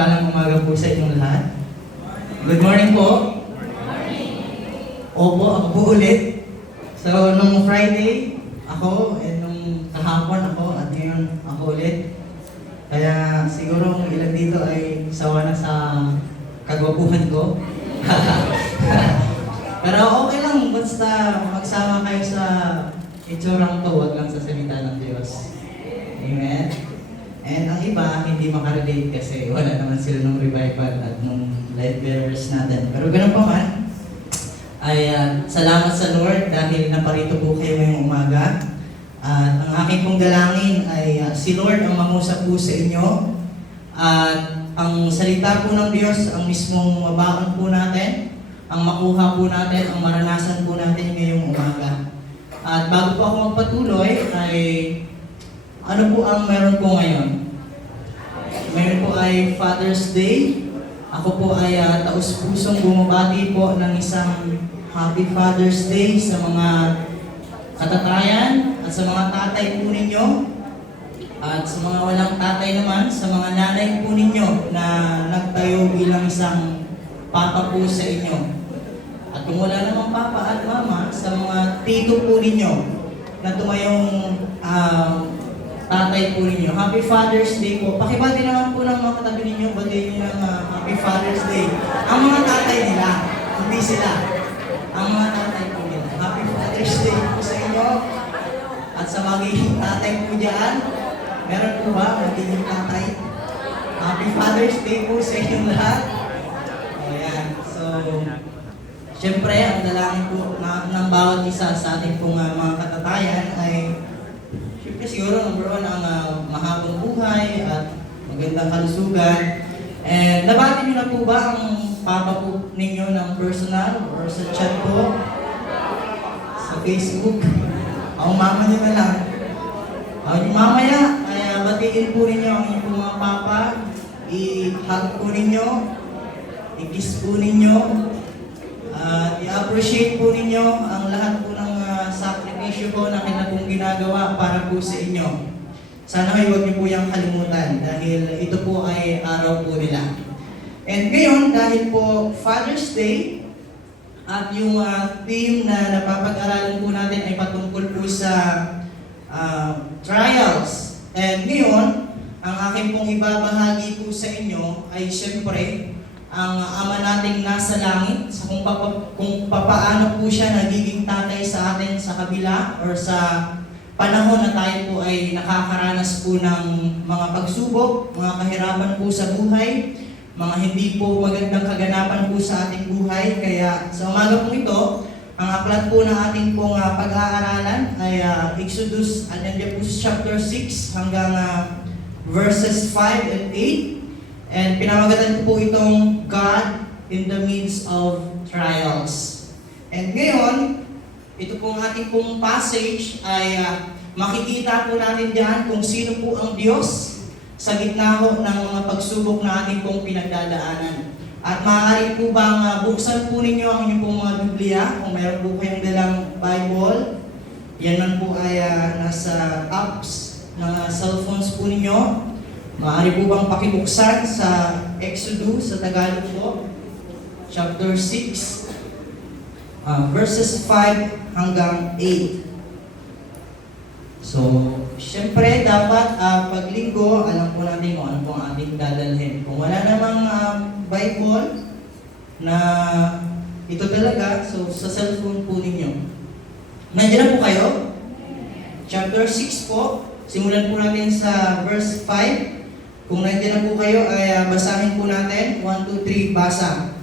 mapagpalang umaga po sa inyong lahat. Good morning po. Opo, ako po ulit. So, nung Friday, ako, nung kahapon ako, at ngayon ako ulit. Kaya siguro ilan dito ay sawa na sa kagwapuhan ko. Pero okay lang, basta magsama kayo sa itsurang to, wag lang sa salita ng Diyos. Amen? And ang iba, hindi makarelate kasi wala naman sila nung revival at nung light bearers natin. Pero ganun pa man, ay salamat sa Lord dahil naparito po kayo ngayong umaga. At ang aking pong dalangin ay si Lord ang mangusap po sa inyo. At ang salita po ng Diyos, ang mismong mabaon po natin, ang makuha po natin, ang maranasan po natin ngayong umaga. At bago po ako magpatuloy, ay ano po ang meron po ngayon? Meron po ay Father's Day. Ako po ay taus-pusong bumabati po ng isang Happy Father's Day sa mga katatayan at sa mga tatay po ninyo. At sa mga walang tatay naman, sa mga nanay po ninyo na nagtayo bilang isang papa po sa inyo. At kung wala namang papa at mama, sa mga tito po ninyo na tumayong tatay po ninyo. Happy Father's Day po. Pakibati naman po ng mga katabi ninyo, bati nyo ng Happy Father's Day. Ang mga tatay nila, hindi sila. Ang mga tatay po nila. Happy Father's Day po sa inyo. At sa magiging tatay po dyan, meron po ba magiging tatay? Happy Father's Day po sa inyong lahat. Ayan. So, siyempre, ang dalangin po ng bawat isa sa ating pong mga katatayan ay siyempre siguro number one ang mahabang buhay at magandang kalusugan. And nabati niyo na po ba ang papa po ninyo ng personal or sa chat po? Sa Facebook? Ang mama niyo na lang. Yung mamaya, ay batiin po ninyo ang inyong mga papa, i-hug po ninyo, i-kiss po ninyo, i-appreciate po ninyo ang lahat po ng sakripisyo po na kinapong ginagawa para po sa inyo. Sana ay huwag niyo po yung kalimutan dahil ito po ay araw po nila. And ngayon, dahil po Father's Day, at yung theme na napapag-aralan po natin ay patungkol po sa trials. And ngayon, ang aking pong ibabahagi po sa inyo ay siyempre ang Ama nating nasa langit, sa kung papaano po siya nagiging tatay sa atin sa kabila or sa panahon na tayo po ay nakakaranas po ng mga pagsubok, mga kahirapan po sa buhay, mga hindi po magandang kaganapan po sa ating buhay. Kaya sa umaga po ito, ang aklat po ng ating pong pag-aaralan ay Exodus chapter 6 hanggang verses 5 and 8. And pinamagatan ko po itong God in the midst of trials. And ngayon, ito pong ating pong passage ay makikita po natin diyan kung sino po ang Diyos sa gitna ho ng mga pagsubok na ating pong pinagdadaanan. At maaari po bang buksan po ninyo ang inyong pong mga Biblia kung mayroon po kayong dalang Bible. Yan man po ay nasa apps ng cellphones po ninyo. Maaari po bang pakibuksan sa Exodus, sa Tagalog po, chapter 6, verses 5 hanggang 8. So, syempre dapat paglinggo, alam po natin kung ano po ang ating dadalhin. Kung wala namang Bible na ito talaga, so sa cellphone po ninyo. Nandiyan na po kayo? Chapter 6 po, simulan po natin sa verse 5. Kung nandiyan na po kayo, ay basahin po natin. 1, 2, 3, basa.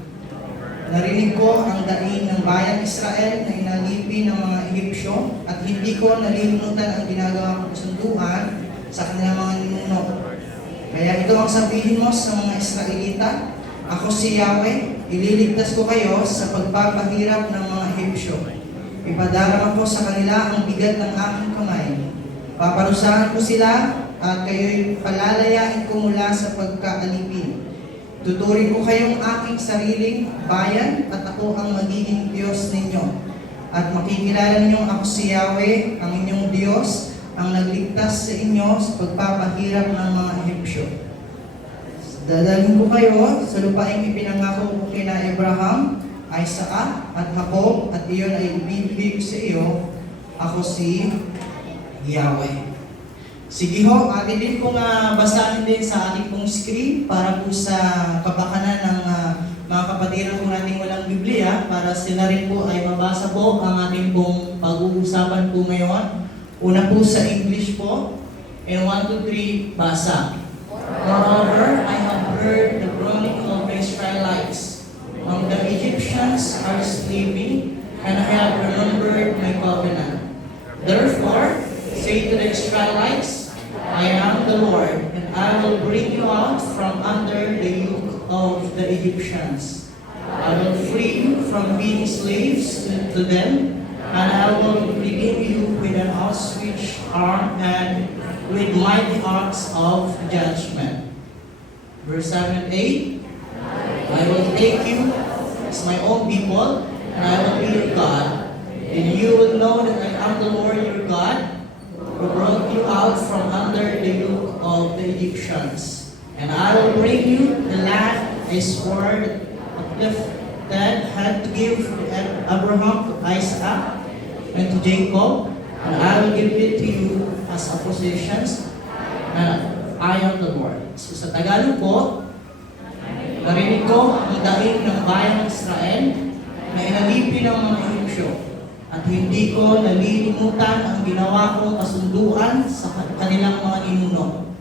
Narinig ko ang daing ng bayang Israel na inalipin ng mga Egyptyo at hindi ko nalilimutan ang ginagawa kong kasunduan sa kanilang mga ninuno. Kaya ito ang sabihin mo sa mga Israelita, ako si Yahweh, ililigtas ko kayo sa pagpapahirap ng mga Egyptyo. Ipadarama ko sa kanila ang bigat ng aking kamay. Paparusahan ko sila at kayo'y palalayain ko mula sa pagkaalipin. Tuturing ko kayong aking sariling bayan at ako ang magiging Diyos ninyo. At makikilala ninyong ako si Yahweh, ang inyong Diyos, ang nagligtas sa inyo sa pagpapahirap ng mga Egyptyo. Dadalhin ko kayo sa lupaing ipinangako ko kina Abraham, Isaac, at Jacob, at iyon ay ibibigay ko sa iyo. Ako si Yahweh. Sige ho, atin din pong basahin din sa ating pong screen para po sa kapakanan ng mga kapatiran po nating walang Biblia para sila rin po ay mabasa po ang ating pong pag-uusapan po ngayon. Una po sa English po. In 1, 2, 3, basa. Moreover, I have heard the groaning of the Israelites, and the Egyptians are sleeping, and I have remembered my covenant. Therefore, say to the Israelites, I am the Lord, and I will bring you out from under the yoke of the Egyptians. I will free you from being slaves to them, and I will redeem you with an outstretched arm and with mighty acts of judgment. Verse 7 and 8, I will take you as my own people, and I will be your God. And you will know that I am the Lord your God, who brought you out from under the yoke of the Egyptians. And I will bring you the land I swore that had to give to Abraham, to Isaac, and to Jacob, and I will give it to you as a possession, and I am the Lord. So sa Tagalog po, narinig ko ang daing ng bayang Israel na inalipin ng mga Egyptyo, at hindi ko nalilimutan ang ginawa kong kasunduan sa kanilang mga ninuno.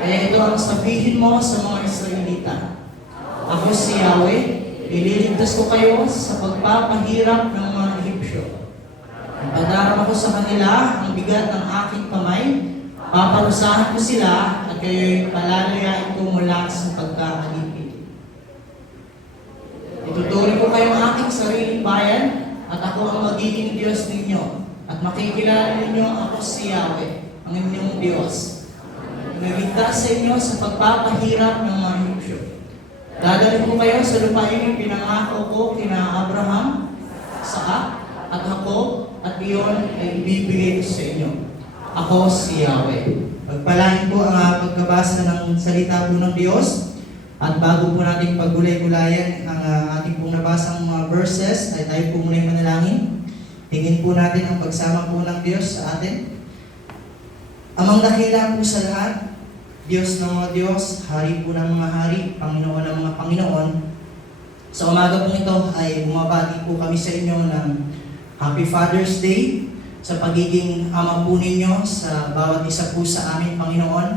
Kaya ito ang sabihin mo sa mga Israelita. Ako si Yahweh, ililigtas ko kayo sa pagpapahirap ng mga Egyptyo. Padarama ko sa kanila ang bigat ng aking kamay, paparusahan ko sila, at kayo'y palalayain ko mula sa pagkaalipin. Ituturing ko kayong aking sariling bayan, at ako ang magiging Diyos ninyo, at makikilala ninyo ako si Yahweh, ang inyong Diyos. Nagligtas sa inyo sa pagpapahirap ng mga Egyptyo. Dadalhin ko kayo sa lupain pinangako ko kina Abraham, Isaac, at Jacob, at iyon ay ibibigay ko sa inyo. Ako si Yahweh. Pagpalain po ang pagkabasa ng salita po ng Diyos. At bago po natin paggulay-gulayan ang ating pong nabasang mga verses, ay tayo po muna manalangin. Tingin po natin ang pagsama po ng Diyos sa atin. Amang dakila po sa lahat, Diyos ng mga Diyos, Hari po ng mga hari, Panginoon ng mga Panginoon. Sa umaga po ito ay bumabati po kami sa inyo ng Happy Father's Day sa pagiging ama po ninyo sa bawat isa po sa amin, Panginoon,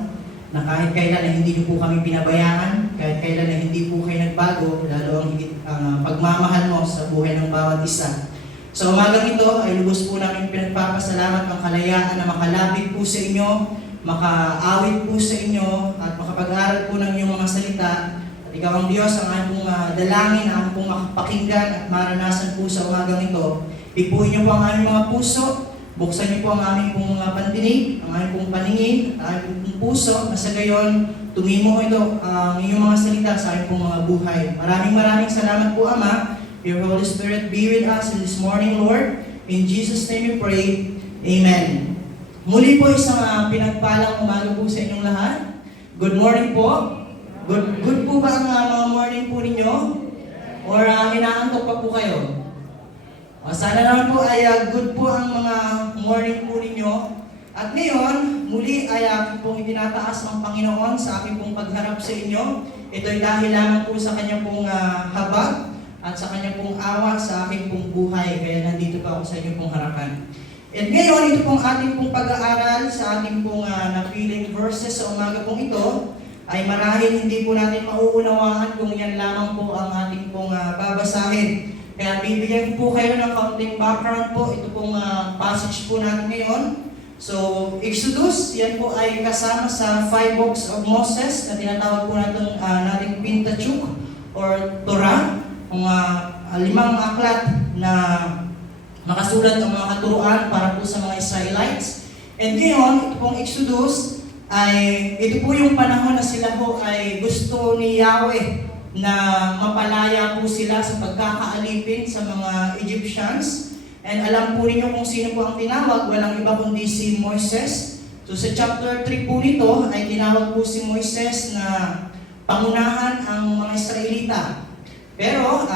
na kahit kailan na hindi niyo po kami pinabayaan, kahit kailan na hindi po kayo nagbago, lalo ang higit ang pagmamahal mo sa buhay ng bawat isa. Sa umagang ito ay lubos po namin pinagpapasalamat ang kalayaan na makalapit po sa inyo, makaawit po sa inyo, at makapag-aral po ng inyong mga salita. At ikaw ang Diyos, ang aming pong dalangin, ang aming pong makapakinggan at maranasan po sa umagang ito. Ipuin niyo po ang aming mga puso, buksan niyo po ang aming pong mga pandinig, ang aming pong paningin, ang aming pong puso, na sa gayon, tumimo ito ang inyong mga salita sa aming pong mga buhay. Maraming salamat po, Ama. Your Holy Spirit be with us in this morning, Lord. In Jesus' name we pray. Amen. Muli po isang pinagpalang umaga po sa inyong lahat. Good morning po. Good po ba ang mga morning po ninyo? Or inaantok pa po kayo? Sana naman po ay good po ang mga morning po ninyo. At ngayon, muli ay aking pong itinataas ang Panginoon sa aking pong pagharap sa inyo. Ito'y dahil lamang po sa kanyang pong habag at sa kanyang pong awa sa aking pong buhay. Kaya nandito pa ako sa inyong pong harapan. At ngayon, ito pong ating pong pag-aaral sa ating pong napiling verses sa umaga pong ito, ay marahil hindi po natin mauunawaan kung yan lamang po ang ating pong babasahin. Kaya bibigyan po kayo ng kaunting background po. Ito pong passage po natin ngayon. So, Exodus, yan po ay kasama sa 5 books of Moses na tinatawag po nating Pentateuch or Torah. Ang 5 aklat na makasulat ang mga katuruan para po sa mga Israelites. And ngayon, ito pong Exodus, ito po yung panahon na sila po ay gusto ni Yahweh na mapalaya po sila sa pagkakaalipin sa mga Egyptians. And alam po ninyo kung sino po ang tinawag, walang iba kundi si Moises. So sa chapter 3 po nito ay tinawag po si Moises na pangunahan ang mga Israelita. Pero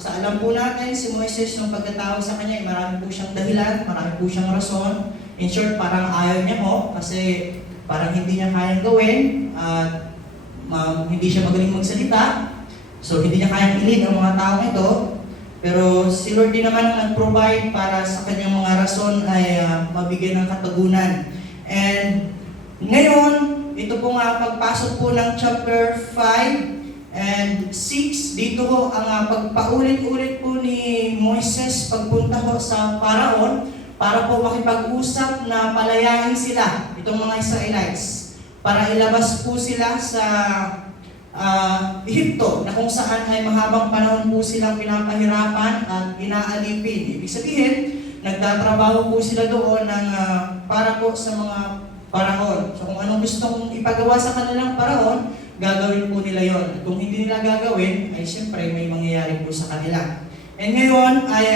sa alam po natin, si Moises nung pagkatawag sa kanya, marami po siyang dahilan, marami po siyang rason. In short, parang ayaw niya ho kasi parang hindi niya kayang gawin at hindi siya magaling magsalita. So hindi niya kayang ilid ang mga taong ito. Pero si Lord din naman ang nag-provide para sa kanyang mga rason ay mabigyan ng katagunan. And ngayon, ito po nga pagpasok po ng chapter 5 and 6, dito ho ang pagpaulit-ulit po ni Moises pagpunta ho sa Paraon para po makipag-usap na palayain sila, itong mga Israelites, para ilabas po sila sa Ehipto, na kung saan ay mahabang panahon po silang pinapahirapan at inaalipin. Ibig sabihin, nagtatrabaho po sila doon para po sa mga Paraon. So kung anong gustong ipagawa sa kanilang Paraon, gagawin po nila yon. At kung hindi nila gagawin, ay siyempre may mangyayari po sa kanila. And ngayon ay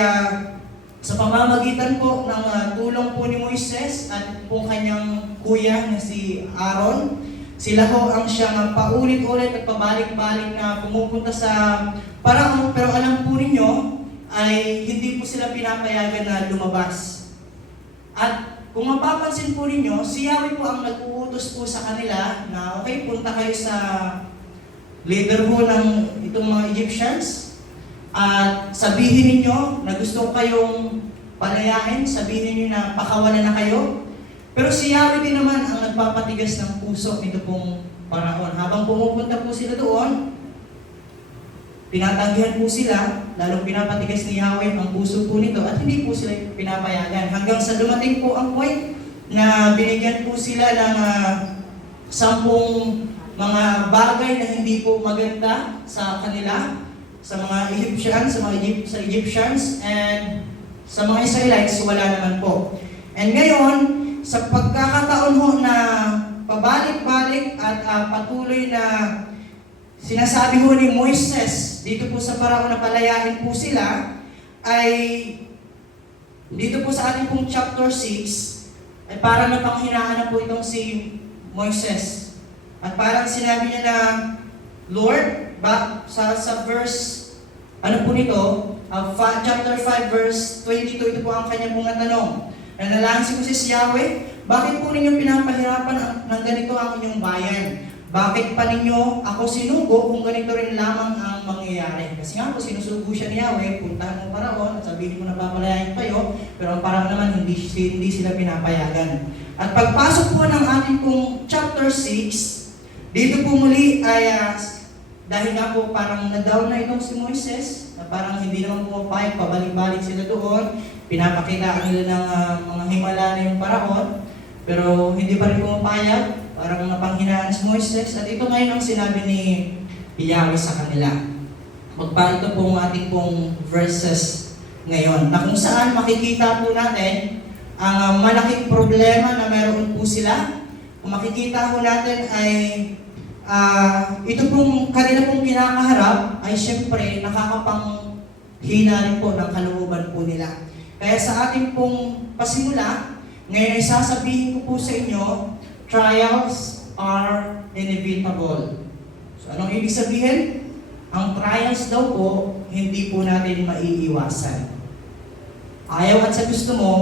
sa pamamagitan po ng tulong po ni Moises at po kanyang kuya na si Aaron, sila ho ang siyang paulit-ulit at pabalik-balik na pumupunta sa Paraon. Pero alam po ninyo, ay hindi po sila pinapayagan na lumabas. At kung mapapansin po ninyo, si Yahweh po ang nag-uutos po sa kanila na okay, punta kayo sa leader ho ng itong mga Egyptians at sabihin ninyo na gusto kayong palayain, sabihin ninyo na pakawalan na kayo. Pero si Yahweh din naman ang nagpapatigas ng puso nito pong Paraon. Habang pumupunta po sila doon, pinatanggihan po sila, lalong pinapatigas ni Yahweh ang puso po nito at hindi po sila pinapayagan. Hanggang sa dumating po ang point na binigyan po sila ng 10 mga bagay na hindi po maganda sa kanila, sa mga Egyptians, sa Egyptians, and sa mga Israelites, wala naman po. And ngayon, sa pagkakataon ho na pabalik-balik at patuloy na sinasabi ho ni Moises dito po sa Paraon na palayain po sila, ay dito po sa ating pong chapter 6 ay parang napanghinaan na po itong si Moises. At parang sinabi niya na, Lord, sa verse, ano po nito, chapter 5 verse 22, ito po ang kanya pong natanong. Nanalangin si Moises, Yahweh, bakit po ninyo pinapahirapan ng ganito ang inyong bayan? Bakit pa ninyo ako sinugo kung ganito rin lamang ang mangyayari? Kasi nga po, sinusugo siya ni Yahweh, puntahan mo Paraon at sabihin mo na papalayain kayo, pero ang Paraon naman hindi sila pinapayagan. At pagpasok po ng ating pong chapter 6, dito po muli ay dahil nga po parang na-down na itong si Moises, na parang hindi naman pumapayag, pabalik-balik sila doon, pinapakitaan nila ng mga himala na yung Paraon, pero hindi pa rin pumapayag. Parang napanghinaan si Moises. At ito ngayon ang sinabi ni Yahweh sa kanila. Magpalito po ang ating pong verses ngayon, na kung saan makikita po natin ang malaking problema na meron po sila. Kung makikita po natin ay ito pong kanila pong kinakaharap ay siyempre nakakapanghina rin po ng kalooban po nila. Kaya sa ating pong pasimula, ngayon ay sasabihin ko po sa inyo, trials are inevitable. So anong ibig sabihin? Ang trials daw po, hindi po natin maiiwasan. Ayaw at sa gusto mo,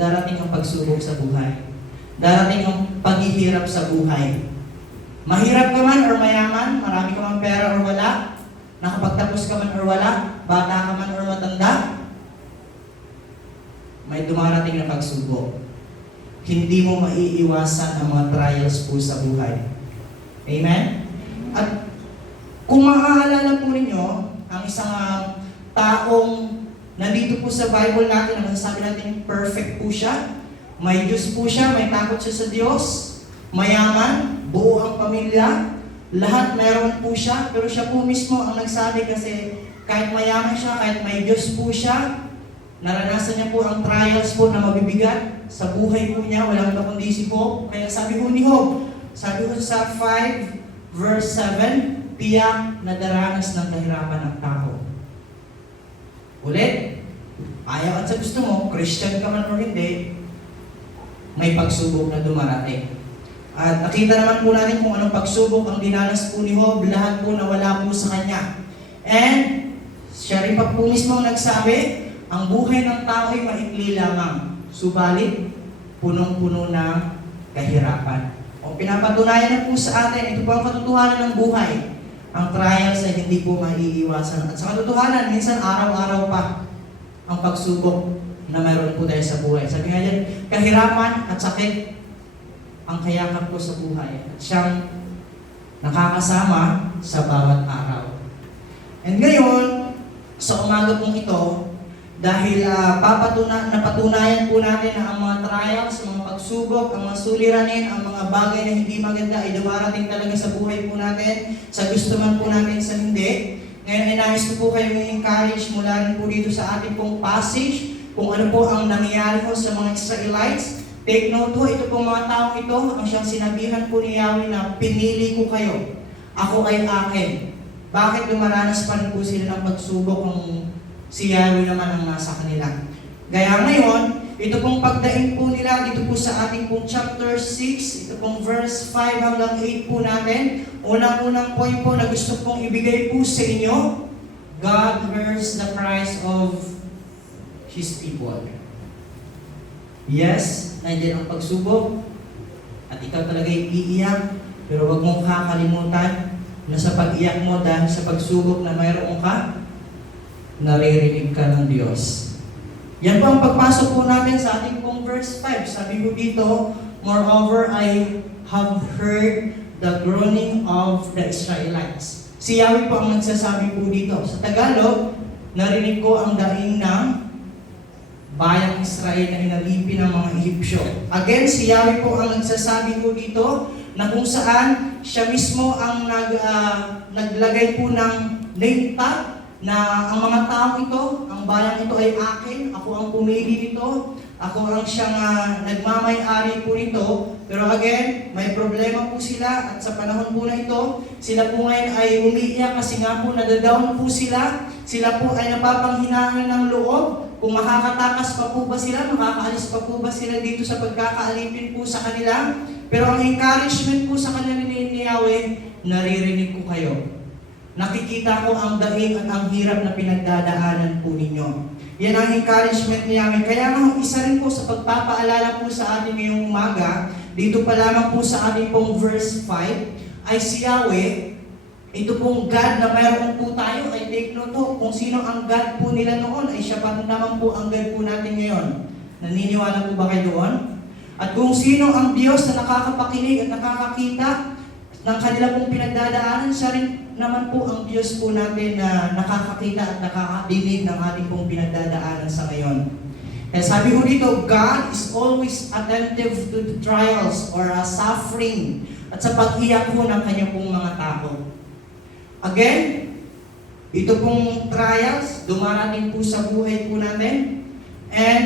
darating ang pagsubok sa buhay. Darating ang paghihirap sa buhay. Mahirap ka man or mayaman, marami ka man pera or wala, nakapagtapos ka man or wala, bata ka man or matanda, may dumarating na pagsubok. Hindi mo maiiwasan ang mga trials po sa buhay. Amen? At kung maaalala po ninyo, ang isang taong nandito po sa Bible natin, ang masasabi natin perfect po siya, may Diyos po siya, may takot siya sa Diyos, mayaman, buo ang pamilya, lahat meron po siya, pero siya po mismo ang nagsabi kasi kahit mayaman siya, kahit may Diyos po siya, naranasan niya po ang trials po na mabibigat sa buhay po niya, walang iba kundi si Job. Kaya sabi po ni Job, sabi ko sa 5 verse 7, tiyak na daranas ng kahirapan ng tao. Ulit, ayaw at sa gusto mo, Christian ka man o hindi, may pagsubok na dumarating. At nakita naman po natin kung anong pagsubok ang dinanas po ni Job, lahat po nawala po sa kanya. And siya rin pa po mismo nagsabi, ang buhay ng tao ay maikli lamang, subalit punong-puno ng kahirapan. O pinapatunayan na po sa atin, ito po ang katotohanan ng buhay. Ang trials ay hindi po maiiwasan. At sa katotohanan, minsan araw-araw pa ang pagsubok na mayroon po tayo sa buhay. Sabi nga yan, kahirapan at sakit ang kayakap ko sa buhay. At siyang nakakasama sa bawat araw. And ngayon, sa umaga pong ito, dahil napatunayan po natin na ang mga trials, ang mga pagsubok, ang mga suliranin, ang mga bagay na hindi maganda ay dumarating talaga sa buhay po natin, sa gusto man po natin sa hindi. Ngayon ay nais ko po kayo i-encourage mula rin po dito sa ating pong passage, kung ano po ang nangyayari po sa mga Israelites. Take note po, ito pong mga taong ito, ang siyang sinabihan po ni Yahweh na pinili ko kayo, ako ay akin. Bakit dumaranas pa rin po sila ng pagsubok kung si Yahweh naman ang nasa kanila? Gaya ngayon, ito pong pagdaing po nila dito po sa ating pong chapter 6, ito pong verse 5 hanggang 8 po natin. Unang-unang point po na gusto pong ibigay po sa inyo, God hears the cries of His people. Yes, nandiyan ang pagsubok at ikaw talaga iiyak, pero huwag mong kakalimutan na sa pag-iyak mo dahil sa pagsubok na mayroon ka, naririnig ka ng Diyos. Yan po ang pagpasok po natin sa ating pong verse 5. Sabi ko dito, moreover, I have heard the groaning of the Israelites. Si Yahweh po ang nagsasabi po dito. Sa Tagalog, narinig ko ang daing ng bayang Israel na inalipin ng mga Ehipsyo. Again, si Yahweh po ang nagsasabi po dito na kung saan siya mismo ang naglagay po ng name tag na ang mga tao ito, ang bayang ito ay akin, ako ang pumili nito, ako ang siyang nagmamay-ari po nito. Pero again, may problema po sila at sa panahon po na ito, sila po ngayon ay umiiyak kasi nga po nadadown po sila. Sila po ay napapanghinaan ng loob. Kung makakatakas pa po ba sila, makakaalis pa po ba sila dito sa pagkakaalipin po sa kanila. Pero ang encouragement po sa kanila ni Yahweh, naririnig ko kayo. Nakikita ko ang daing at ang hirap na pinagdadaanan po ninyo. Yan ang encouragement ni Yahweh. Kaya nga isa rin po sa pagpapaalala po sa atin ngayong umaga, dito pa lamang po sa ating pong verse 5, ay si Yahweh, ito pong God na mayroon po tayo, ay take note po, kung sino ang God po nila noon, ay siya pa naman po ang God po natin ngayon. Naniniwala po ba kayo doon? At kung sino ang Diyos na nakakapakinig at nakakakita ng kanila pong pinagdadaanan, siya rin naman po ang Diyos po natin na nakakakita at nakakadinig ng ating pong pinagdadaanan sa ngayon. Kaya sabi ko dito, God is always attentive to the trials or suffering at sa pag-iyak po ng kanyang pong mga tao. Again, ito pong trials, dumarating po sa buhay po natin, and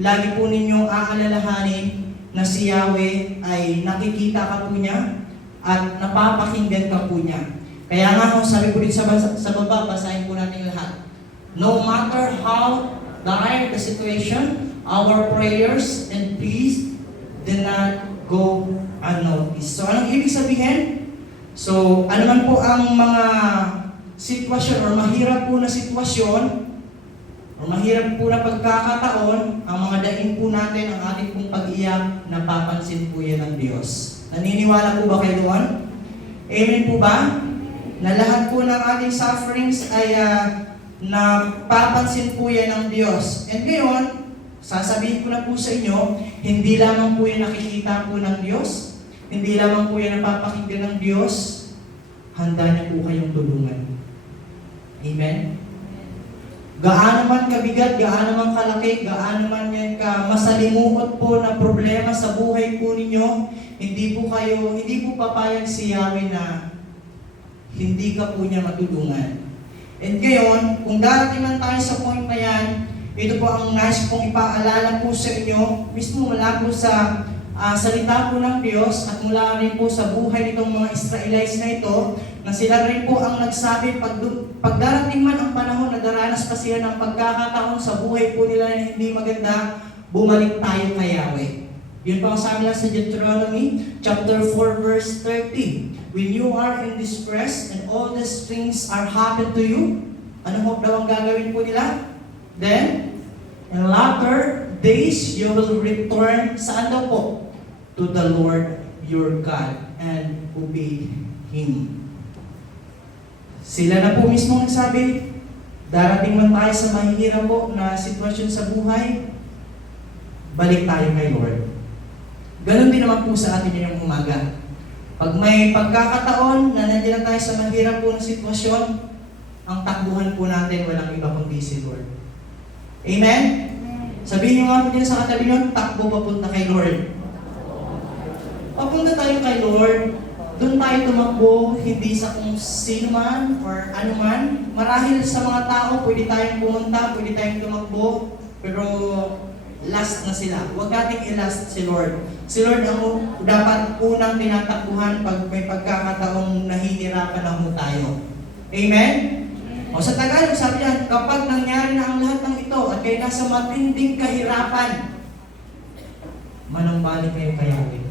lagi po ninyong aalalahanin na si Yahweh ay nakikita ka po niya at napapakinggan ka po niya. Kaya nga kung sabi ko dito sa baba, basahin po natin lahat. No matter how dire the situation, our prayers and pleas do not go unnoticed. So anong ibig sabihin? So, ano man po ang mga sitwasyon or mahirap po na sitwasyon o mahirap po na pagkakataon, ang mga daing po natin, ang ating pong pag-iyak, napapansin po yan ng Diyos. Naniniwala po ba kayo doon? Amen po ba? Na lahat po ng ating sufferings ay napapansin po yan ng Diyos. And ngayon, sasabihin ko na po sa inyo, hindi lamang po yan nakikita po ng Diyos, hindi lamang po yan napapakinggan ng Diyos, handa niya po kayong tulungan. Amen? Gaano man kabigat, gaano man kalaki, gaano man yan ka masalimuot po na problema sa buhay po ninyo, hindi po papayag si Yahweh na hindi ka po niya matulungan. And ngayon, kung darating man tayo sa point na yan, ito po ang nais kong ipaalala po sa inyo, mismo mula po sa salita po ng Diyos at mula rin po sa buhay nitong mga Israelites na ito, na sila rin po ang nagsabi, pag darating man ang panahon na daranas pa sila ng pagkakataon sa buhay po nila na hindi maganda, bumalik tayo kay Yahweh. Yun po ang sabi lang sa Deuteronomy chapter 4 verse 30. When you are in distress and all these things are happen to you, ano ho daw ang gagawin po nila? Then, in latter days, you will return, saan daw po? To the Lord your God and obey Him. Sila na po mismo nagsabi, darating man tayo sa mahihirap po na sitwasyon sa buhay, balik tayo kay Lord. Ganon din naman po sa atin yung umaga. Pag may pagkakataon na nandiyan na tayo sa mahirap po na sitwasyon, ang takbuhan po natin walang iba kundi si Lord. Amen? Sabihin nyo nga po din sa katabi nyo, takbo papunta kay Lord. Papunta tayo kay Lord, doon tayo tumakbo, hindi sa kung sino man or ano man. Marahil sa mga tao, pwede tayong pumunta, pwede tayong tumakbo, pero last na sila. Huwag nating i-last si Lord. Si Lord ang dapat unang tinatakbuhan pag may pagkakataong nahihirapan na ho tayo. Amen? O sa Tagalog, sabi yan, kapag nangyari na ang lahat ng ito at kayo nasa matinding kahirapan, manumbalik kayo kay Yahweh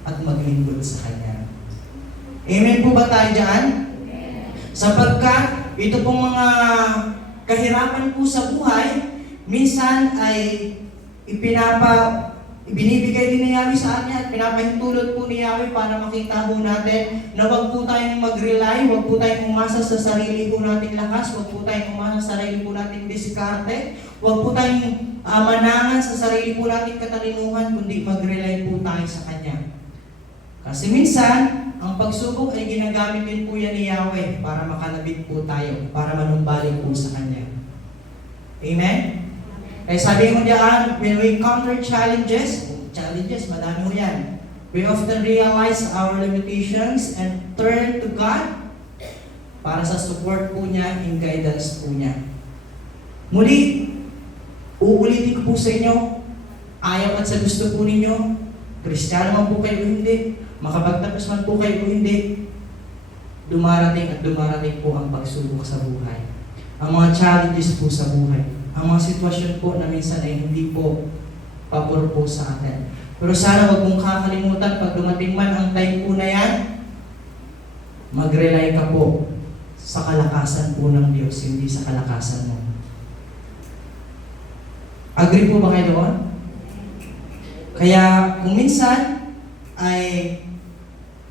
at maglingkod sa Kanya. Amen po ba tayo dyan? Sapagkat ito pong mga kahirapan po sa buhay, minsan ay ibinibigay din ni Yahweh sa atin at pinapahintulot po ni Yahweh para makita po natin na huwag po tayong mag-rely, huwag po tayong umasa sa sarili po nating lakas, huwag po tayong umasa sa sarili po nating diskarte, huwag po tayong manangan sa sarili po nating katalinuhan, kundi mag-rely po tayo sa Kanya. Kasi minsan, ang pagsubok ay ginagamit din po yan ni Yahweh para makalabit po tayo, para manumbalik po sa Kanya. Amen? Kaya sabi mo diyan, when we encounter challenges, madami ho yan. We often realize our limitations and turn to God para sa support po niya and guidance po niya. Muli, uulitin ko po sa inyo, ayaw at sa gusto po ninyo, Kristiyano man po kayo o hindi, makapagtapos man po kayo o hindi, dumarating at dumarating po ang pagsubok sa buhay. Ang mga challenges po sa buhay. Ang mga sitwasyon po na minsan ay hindi po pabor po sa atin. Pero sana huwag mong kakalimutan pag dumating man ang time po na yan, mag-rely ka po sa kalakasan po ng Diyos, hindi sa kalakasan mo. Agree po ba kayo doon? Kaya kung minsan ay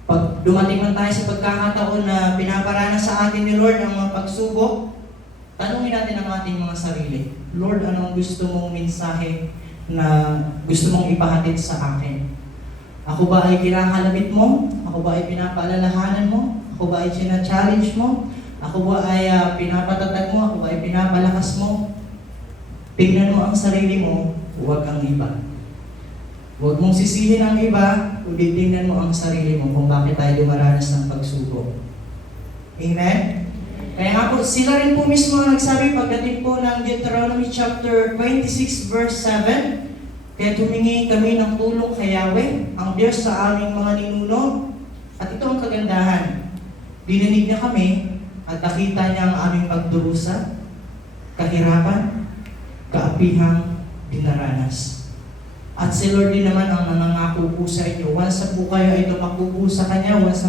pag dumating man tayo sa pagkakataon na pinaparana sa atin ni Lord ang mga pagsubok, tanungin natin ang ating mga sarili. Lord, anong gusto mong mensahe na gusto mong ipahatid sa akin? Ako ba ay kinakalabit mo? Ako ba ay pinapaalalahanan mo? Ako ba ay sina-challenge mo? Ako ba ay pinapatatag mo? Ako ba ay pinapalakas mo? Tingnan mo ang sarili mo, huwag ang iba. Huwag mong sisihin ang iba, kundi tingnan mo ang sarili mo kung bakit tayo dumaranas ng pagsubok. Amen? Kaya nga po, sila rin po mismo nagsabi pagdating po ng Deuteronomy chapter 26 verse 7, kaya tumingi kami ng tulong kay Yahweh, ang Diyos sa aming mga ninuno. At ito ang kagandahan. Dininig niya kami at nakita niya ang aming pagdurusa, kahirapan, kaapihang dinaranas. At si Lord din naman ang nangangako po sa inyo. Once na po kayo ay tumakbo po sa Kanya, once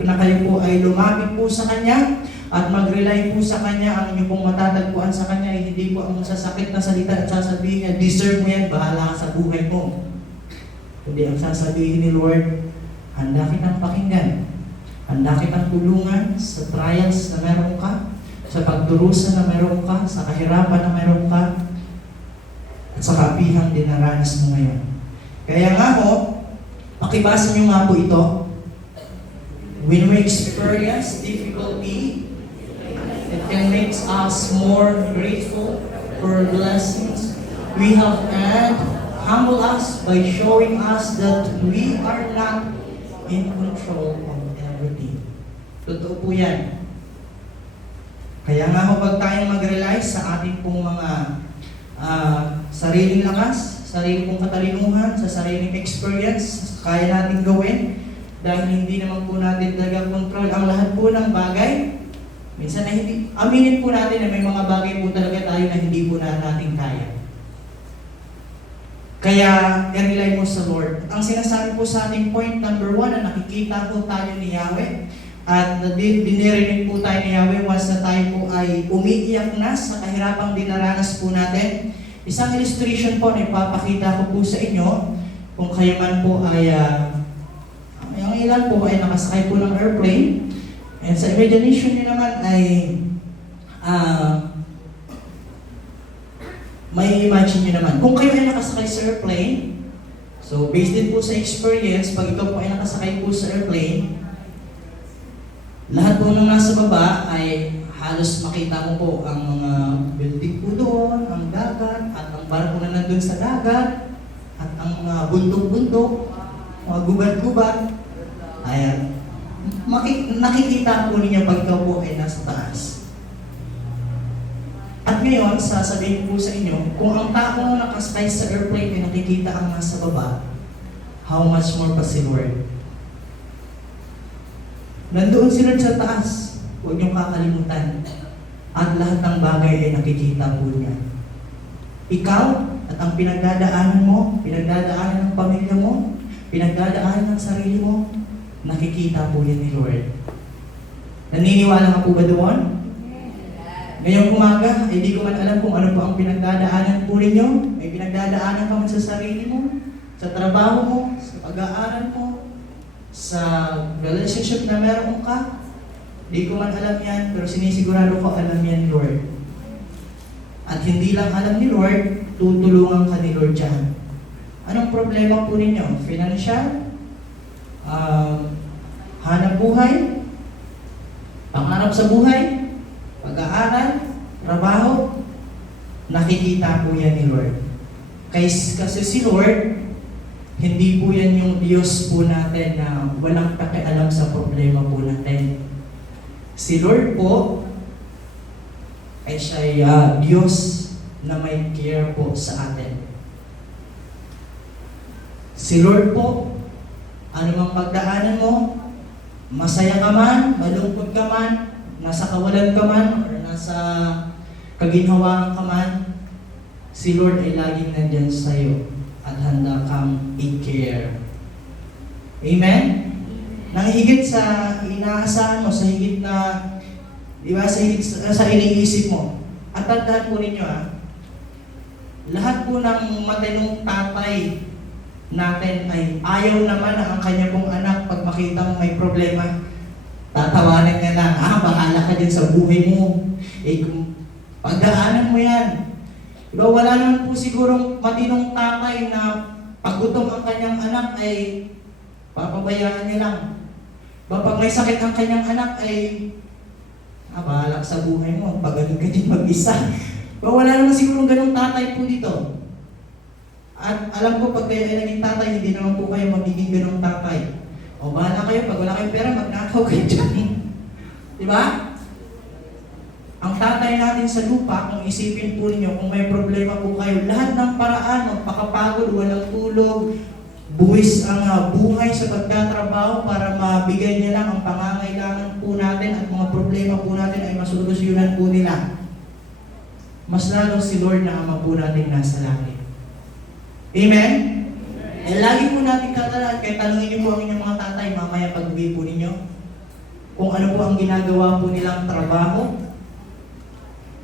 na kayo po ay lumapit po sa Kanya, at mag-rely po sa Kanya, ang inyo pong matatagpuan sa Kanya ay hindi po ang masasakit na salita at sasabihin niya, deserve mo yan, bahala ka sa buhay mo. Kundi ang sasabihin ni Lord, handa kitang pakinggan, handa kitang tulungan sa trials na meron ka, sa pagdurusa na meron ka, sa kahirapan na meron ka, at sa kaapihang dinaranas mo ngayon. Kaya nga ho, pakibasa niyo nga po ito. When we experience difficulty, it can make us more grateful for blessings we have and humble us by showing us that we are not in control of everything. Totoo po yan. Kaya nga ho, pag tayo mag-rely sa ating pong mga sariling lakas, sarili pong katalinuhan, sa sariling experience, kaya natin gawin, dahil hindi naman po natin talaga control ang lahat po ng bagay. Minsan ay hindi, aminin po natin na may mga bagay po talaga tayo na hindi po natin kaya. Kaya, i-rely mo sa Lord. Ang sinasabi po sa ating point number 1 na nakikita po tayo ni Yahweh at dinirinig po tayo ni Yahweh once na tayo po ay umiiyak na sa kahirapang dinaranas po natin. Isang illustration po na ipapakita ko po sa inyo kung kayo man po ay yung ilan po ay nakasakay po ng airplane and sa imagination nyo naman ay may imagine nyo naman. Kung kayo ay nakasakay sa airplane, so based din po sa experience, pag ikaw po ay nakasakay po sa airplane, lahat po nang nasa baba ay halos makita mo po ang mga building po doon, ang dagat, at ang barko na nandun sa dagat, at ang mga bundok-bundok, mga gubat-gubat. Ayan. Nakikita po ninyo pag ikaw po ay nasa taas. At ngayon, sasabihin ko sa inyo, kung ang taong nakasakay sa airplane ay nakikita ang nasa baba, how much more pa si Lord? Nandoon si Lord sa taas, huwag niyong kakalimutan. At lahat ng bagay ay nakikita po niya. Ikaw at ang pinagdadaanan mo, pinagdadaanan ng pamilya mo, pinagdadaanan ng sarili mo, nakikita po yan ni Lord. Naniniwala ka po ba doon? Ngayong umaga, ay di ko man alam kung ano po ang pinagdadaanan po ninyo. May pinagdadaanan ka man sa sarili mo, sa trabaho mo, sa pag-aaral mo, sa relationship na meron ka. Di ko man alam yan, pero sinisigurado ko alam yan, Lord. At hindi lang alam ni Lord, tutulungan ka ni Lord dyan. Anong problema po ninyo? Financial? Hanap buhay? Pangarap sa buhay? Pag-aaral, trabaho, nakikita po yan ni Lord. Kasi si Lord, hindi po yan yung Diyos po natin na walang pakialam sa problema po natin. Si Lord po, ay siya Diyos na may care po sa atin. Si Lord po, anumang pagdaanan mo, masaya ka man, malungkot ka man, nasa kawalan ka man, or nasa kaginhawaan ka man, si Lord ay laging nandyan sa iyo at handa kang i-care. Amen? Nang higit sa inaasahan mo, sa higit na, di ba, sa higit sa iniisip mo. At tandaan po ninyo, lahat po ng matinong tatay natin ay ayaw naman na ang kanya pong anak pag makita mo may problema. Tatawanan niya lang, bahala ka din sa buhay mo. Kung pagdaanan mo yan. Diba, wala naman po sigurong matinong tatay na paggutom ang kanyang anak ay papabayaan niya lang. Pag may sakit ang kanyang anak ay bahala ka sa buhay mo, pagaling ka din mag-isa. Diba, wala naman sigurong ganong tatay po dito. At alam ko pag kayo ay naging tatay, hindi naman po kayo magiging ganong tatay. O bahala kayo, pag wala kayong pera, magnakaw kayo dyan. Diba? Ang tatay natin sa lupa, kung isipin po ninyo, kung may problema po kayo, lahat ng paraan, magpakapagod, walang tulog, buwis ang buhay sa pagtatrabaho para mabigay niya lang ang pangangailangan po natin at mga problema po natin ay masolusyonan po nila. Mas lalo si Lord na Ama po natin nasa langit. Amen? Lagi po natin katalaan, kaya tanungin niyo po ang inyong mga tatay mamaya pag-uwi po ninyo kung ano po ang ginagawa po nilang trabaho.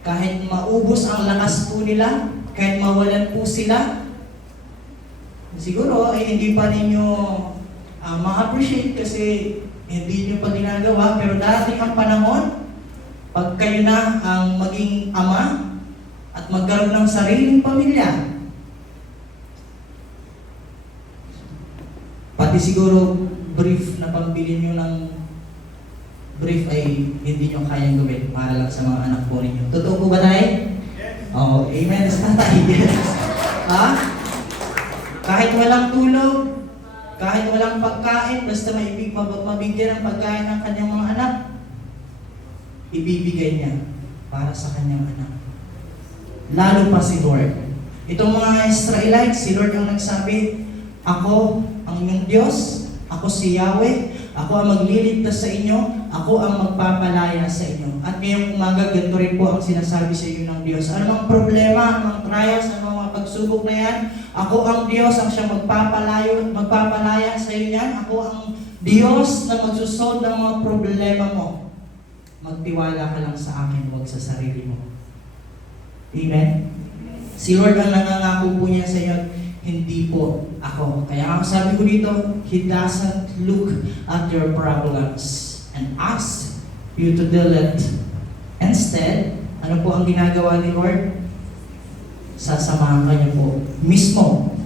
Kahit maubos ang lakas po nila, kahit mawalan po sila, siguro ay hindi pa ninyo ma-appreciate kasi hindi nyo pa ginagawa, pero darating ang panahon, pag kayo na ang maging ama at magkaroon ng sariling pamilya, pati siguro brief na pambili nyo ng brief ay hindi nyo kayang gawin para lang sa mga anak po ninyo. Totoo po ba tayo? Oo, amen. Sa tayo. Kahit walang tulog, kahit walang pagkain, basta mabigyan ng pagkain ng kanyang mga anak, ibibigay niya para sa kanyang anak. Lalo pa si Lord. Itong mga Israelites, si Lord ang nagsabi, ako ang inyong Diyos, ako si Yahweh, ako ang magliligtas sa inyo, ako ang magpapalaya sa inyo. At ngayong umaga, ganito rin po ang sinasabi sa inyo ng Diyos. Anumang problema, anumang trials, anumang mga pagsubok na yan. Ako ang Diyos ang siyang magpapalaya sa iyo yan. Ako ang Diyos na magsusolve ng mga problema mo. Magtiwala ka lang sa akin, huwag sa sarili mo. Amen? Si Lord ang nangangako po niya sa iyo, hindi po ako. Kaya ang sabi ko dito, He doesn't look at your problems and ask you to deal it. Instead, ano po ang ginagawa ni Lord? Sasamahan ka niya po mismo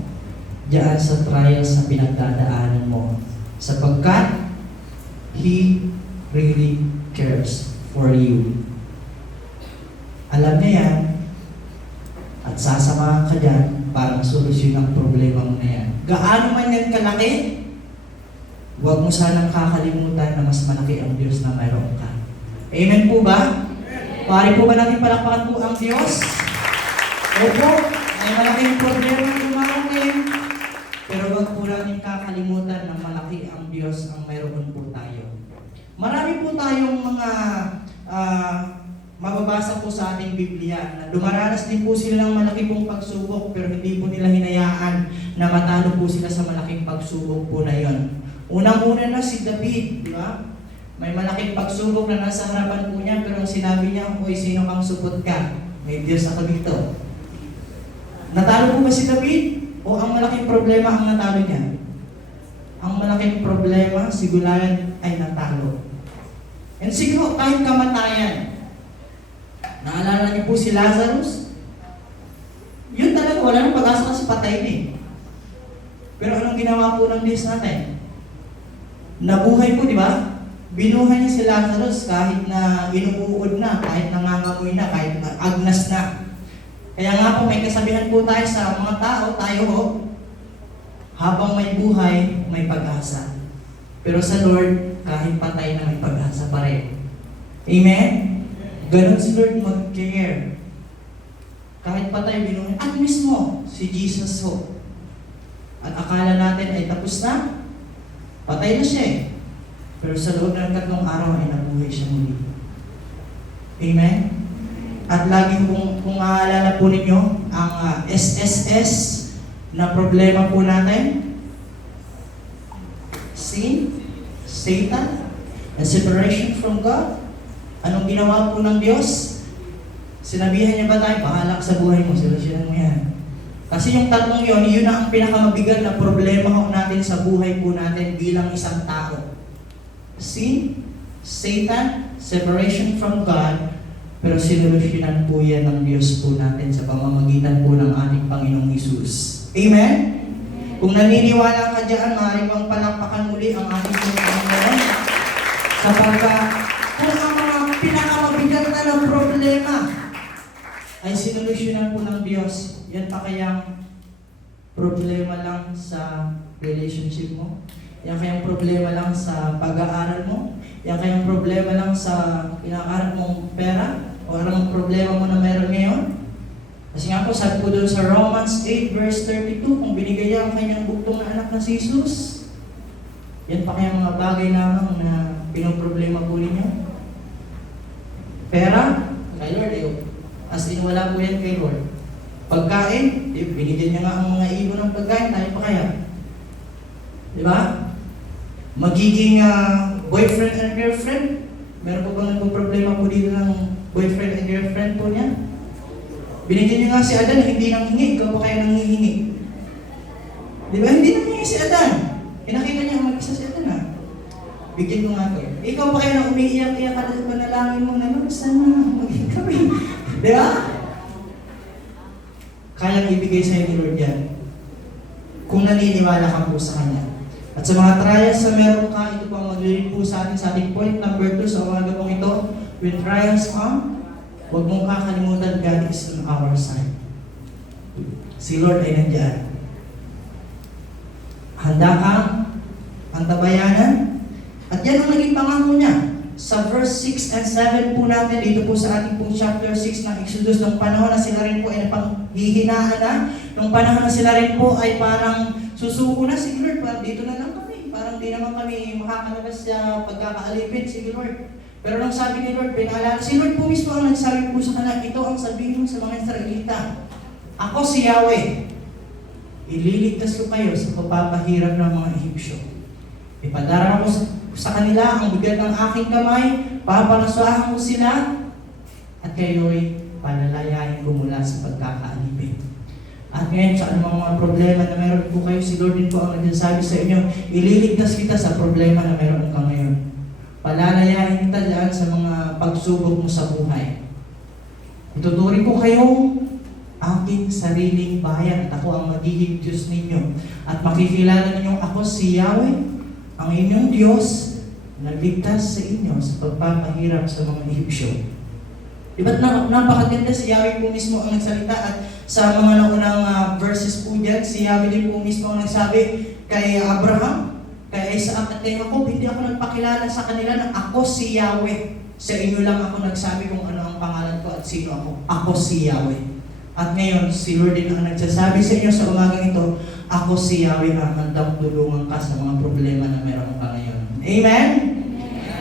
diyan sa trials na pinagdadaanan mo. Sapagkat He really cares for you. Alam niya yan at sasamahan ka dyan para masolusyon ang problema mo na yan. Gaano man yan kalaki, huwag mo sanang kakalimutan na mas malaki ang Diyos na mayroon ka. Amen po ba? Pari po ba natin palakpakan po ang Diyos? Opo, may malaking problema dumating ngayon. Pero huwag po natin kakalimutan na malaki ang Diyos ang mayroon po tayo. Marami po tayong mga mababasa po sa ating Biblia na dumaranas din po sila ng malaki pong pagsubok pero hindi po nila hinayaan na matalo po sila sa malaking pagsubok po na yon. Unang-una na si David, di ba? May malaking pagsubok na nasa harapan po niya pero ang sinabi niya, "Hoy, sino kang supot ka? May Diyos ako dito." Natalo po ba si David? O ang malaking problema ang natalo niya? Ang malaking problema, si Goliath ay natalo. And siguro kahit kamatayan, naalala niyo po si Lazarus? Yun talaga, wala nang pag-asa kasi patay eh. Pero anong ginawa po ng Diyos natin? Nabuhay po, di ba? Binuhay niya si Lazarus kahit na inuuod na, kahit nangangamoy na, kahit na agnas na. Kaya nga po may kasabihan po tayo sa mga tao, tayo ho, habang may buhay, may pag-asa. Pero sa Lord, kahit patay na may pag-asa pa rin. Amen? Ganon si Lord mag-care. Kahit patay, binuhay. At mismo, si Jesus ho. At akala natin ay tapos na, patay na siya eh. Pero sa loob ng 3 araw ay nabuhay siya muli. Amen? At lagi kung aalala po ninyo, ang SSS na problema po natin, sin, Satan, and separation from God. Anong ginawa po ng Diyos? Sinabihan niya ba tayo, bahala ka sa buhay mo, solusyonan mo yan. Kasi yung 3 yun na ang pinakamabigat na problema natin sa buhay po natin bilang isang tao. Sin, Satan, separation from God, pero sinulusyonan po yan ng Diyos po natin sa pamamagitan po ng ating Panginoong Hesus. Amen? Kung naniniwala ka dyan, maaaring bang palakpakan muli ang ating Panginoon. Sapagkat kung ang mga pinakamabigat na problema ay sinulusyonan po ng Diyos, yan pa kayang problema lang sa relationship mo? Yan kayang problema lang sa pag-aaral mo? Yan kayang problema lang sa pinakaharap mong pera? O anong problema mo na meron ngayon? Kasi nga po, sabi po doon sa Romans 8 verse 32, kung binigay niya ang kanyang buktong na anak na si Jesus, yan pa kayang mga bagay lamang na pinoproblema po ninyo? Pera? Kay Lord, as in wala po yan kay Lord. Pagkain, binigyan niya nga ang mga ibon ng pagkain, tayo pa kaya? Di ba? Magiging boyfriend and girlfriend, meron po bang nagpo-problema po dito ng boyfriend and girlfriend po niya? Binigyan niya nga si Adan na hindi nanghingi, ikaw pa kaya nanghihingi? Di ba? Hindi nanghingi si Adan. Pinakita niya ang mag-isa si Adan ha. Bigyan mo nga ito. Ikaw pa kaya nang umiiyak-iyak ka na panalangin mo na, Lord, sana maging kami. Di ba? Kayang ibigay sa'yo ni Lord yan. Kung naniniwala ka po sa Kanya. At sa mga trials na meron ka, ito po ang mag-lead po sa atin sa ating point number 2 sa umaga pong ito. When trials come, huwag mong kakalimutan, God is on our side. Si Lord ay nandiyan. Handa kang pantabayanan. At yan ang naging pangako niya. Sa verse 6 and 7 po natin, dito po sa ating pong chapter 6 ng Exodus, nung panahon na sila rin po ay napanghihinaan na, nung panahon na sila rin po ay parang susuko na, sige Lord, parang dito na lang kami. Parang di naman kami makakalabas sa pagkakaalipin, sige Lord. Pero nung sabi ni Lord, pinaalala, si Lord po mismo ang nagsabi po sa kanila, ito ang sabihin mo sa mga Israelita. Ako si Yahweh. Ililigtas ko kayo sa pagpapahirap ng mga Ehipsyo. Ipadarama ko sa kanila ang bigat ng aking kamay, papanasuahan ko sila, at kayo'y palalayain ko mula sa pagkakaalipin. At ngayon sa anumang mga problema na meron po kayo, si Lord din po ang nagsasabi sa inyo, ililigtas kita sa problema na meron ka ngayon. Palalayain kita dyan sa mga pagsubok mo sa buhay. Ituturing ko kayong aking sariling bayan at ako ang magiging Diyos ninyo. At makikilala ninyong ako si Yahweh, ang inyong Diyos, nagligtas sa inyo sa pagpapahirap sa mga Ehipsyo. Diba't napakaganda, si Yahweh po mismo ang nagsalita at sa mga naunang verses po dyan, si Yahweh din po mismo ang nagsabi kay Abraham, kay Isaac at kay Jacob, hindi ako nagpakilala sa kanila na ako si Yahweh. Sa inyo lang ako nagsabi kung ano ang pangalan ko at sino ako. Ako si Yahweh. At ngayon, si Lord din ang nagsasabi sa inyo sa umagang ito, ako si Yahweh ang handang tulungan ka sa mga problema na meron ka ngayon. Amen?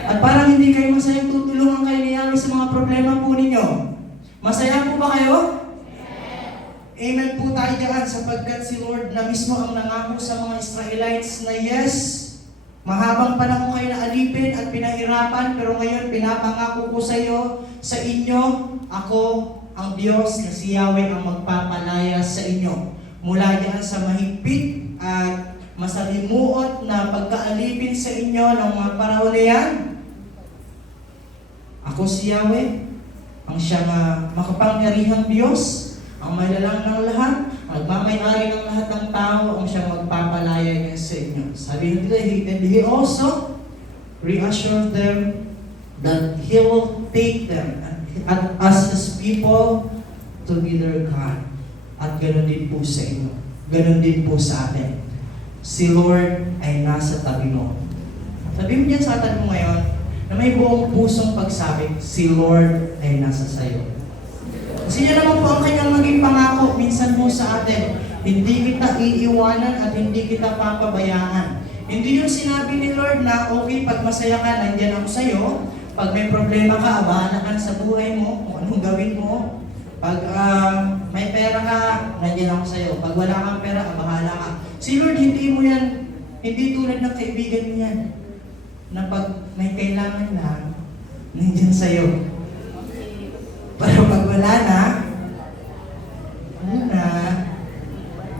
At parang hindi kayo masayang tutulungan kayo ni Yahweh sa mga problema po ninyo. Masaya po ba kayo? Amen po tayo dyan sapagkat si Lord na mismo ang nangako sa mga Israelites na yes, mahabang panahon kayo na alipin at pinahirapan, pero ngayon pinapangako ko sa iyo, sa inyo, ako ang Diyos na si Yahweh ang magpapalaya sa inyo. Mula dyan sa mahigpit at masalimuot na pagkaalipin sa inyo ng mga panahon na yan. Ako si Yahweh, ang siyang makapangyarihang Diyos, ang maylalang ng lahat, magmamayari ng lahat ng tao, ang siyang magpapalaya niya sa inyo. Sabi nila, and He also reassured them that He will take them as His people to be their God. At ganoon din po sa inyo. Ganoon din po sa atin. Si Lord ay nasa tabi mo. Sabi mo dyan sa atin mo ngayon, na may buong pusong pagsabi, si Lord ay nasa sayo. Kasi yan naman po ang kanyang maging pangako minsan po sa atin. Hindi kita iiwanan at hindi kita papabayaan. Hindi yung sinabi ni Lord na okay, pag masaya ka, nandiyan ako sa'yo. Pag may problema ka, bahala ka sa buhay mo, kung anong gawin mo. Pag may pera ka, nandiyan ako sa'yo. Pag wala kang pera, bahala ka. Si Lord, hindi mo yan, hindi tulad ng kaibigan mo yan. Na pag may kailangan lang, nandiyan sa'yo. Pero pag wala na,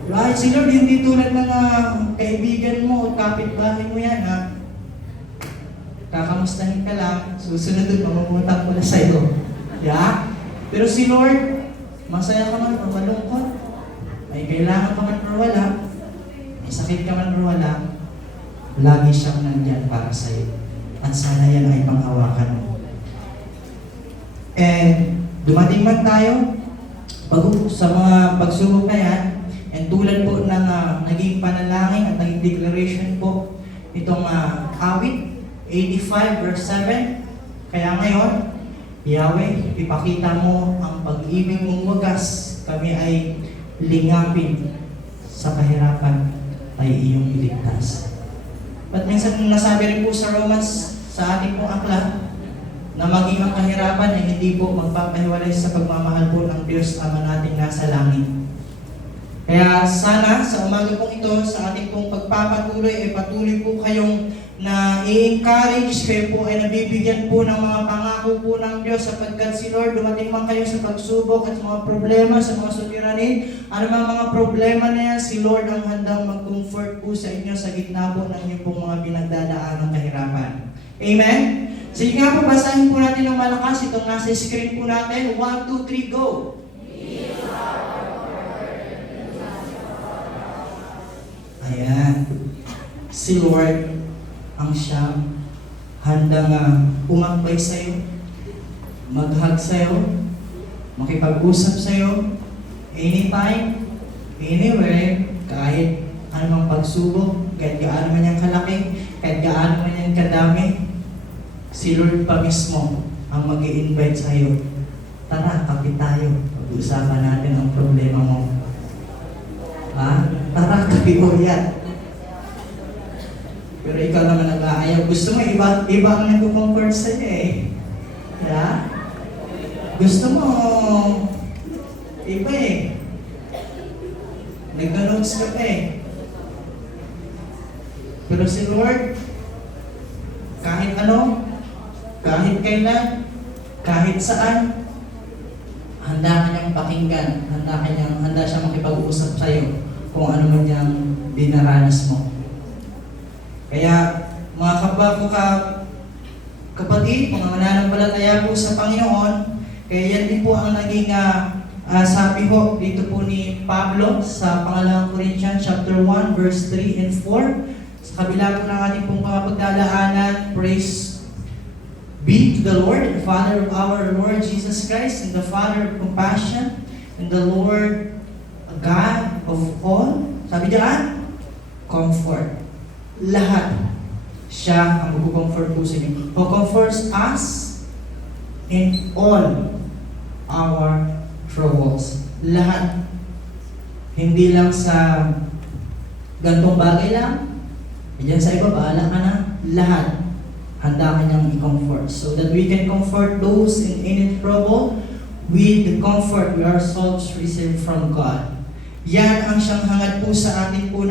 right? Si Lord, hindi tulad ng kaibigan mo o kapitbahay mo yan, ha? Kakamustahin ka lang, susunod doon, mamamutang ko na sa'yo. Yeah? Pero si Lord, masaya ka man o malungkot, may kailangan ka man o wala, may sakit ka man o wala, lagi siyang nandyan para sa'yo. At sana yan ay panghawakan mo. And dumating man tayo sa mga pagsubok na yan, and tulad po ng naging panalangin at naging declaration po itong awit 85 verse 7. Kaya ngayon, Yahweh, ipakita mo ang pag-ibig mong wagas. Kami ay lingapin sa kahirapan ay iyong iligtas. At minsan nasabi rin po sa Romans, sa ating pong aklat, na maging ang kahirapan ay hindi po magpapahiwalay sa pagmamahal po ng Diyos Ama nating nasa langit. Kaya sana sa umaga pong ito, sa ating pong pagpapatuloy, ay patuloy po kayong na i-encourage, kayo po ay nabibigyan po ng mga pangako po ng Diyos sapagkat si Lord, dumating man kayo sa pagsubok at sa mga problema, sa mga suliranin, ano mga problema na yan, si Lord ang handang mag-comfort po sa inyo sa gitna po ng inyong pong mga pinagdadaan ng kahirapan. Amen? Sige nga po, basahin po natin ng malakas itong nasa screen po natin. 1, 2, 3, go! Ayan. Si Lord ang siyang handang umakbay sa'yo, mag-hug sa'yo, makipag-usap sa'yo, anytime, anywhere, kahit anumang pagsubok, kahit gaano man yan kalaki, kahit gaano man yan kadami, si Lord pa mismo ang mag-i-invite sa'yo. Tara, kapit tayo. Pag-uusapan natin ang problema mo. Tara, kapit mo yan. Pero ikaw naman nag-aayaw. Gusto mo, iba ang nag-comfort sa'yo eh. Yeah? Gusto mo, iba eh. Nagna-notes ka pa eh. Pero si Lord, kahit ano, kahit kailan, kahit saan, handa ka niyang pakinggan, handa siya makipag-usap sa'yo kung ano man niyang dinaranas mo. Kaya, mga kapatid, mga mananampalataya po sa Panginoon, kaya yan din po ang naging sabi po dito po ni Pablo sa pangalawang Corinthians chapter 1 verse 3 and 4. Sa kabila po ng ating pong pagdadaanan, praise be to the Lord and Father of our Lord Jesus Christ, and the Father of compassion, and the Lord God of all. Sabi diyan, comfort. Lahat. Siya ang mag-comfort po sa inyo. Who comforts us in all our troubles. Lahat. Hindi lang sa gantong bagay lang. Diyan sa iba, bahala ka na. Lahat. Handa ka niyang i-comfort. So that we can comfort those in any trouble with the comfort we ourselves receive from God. Yan ang siyang hangad po sa atin po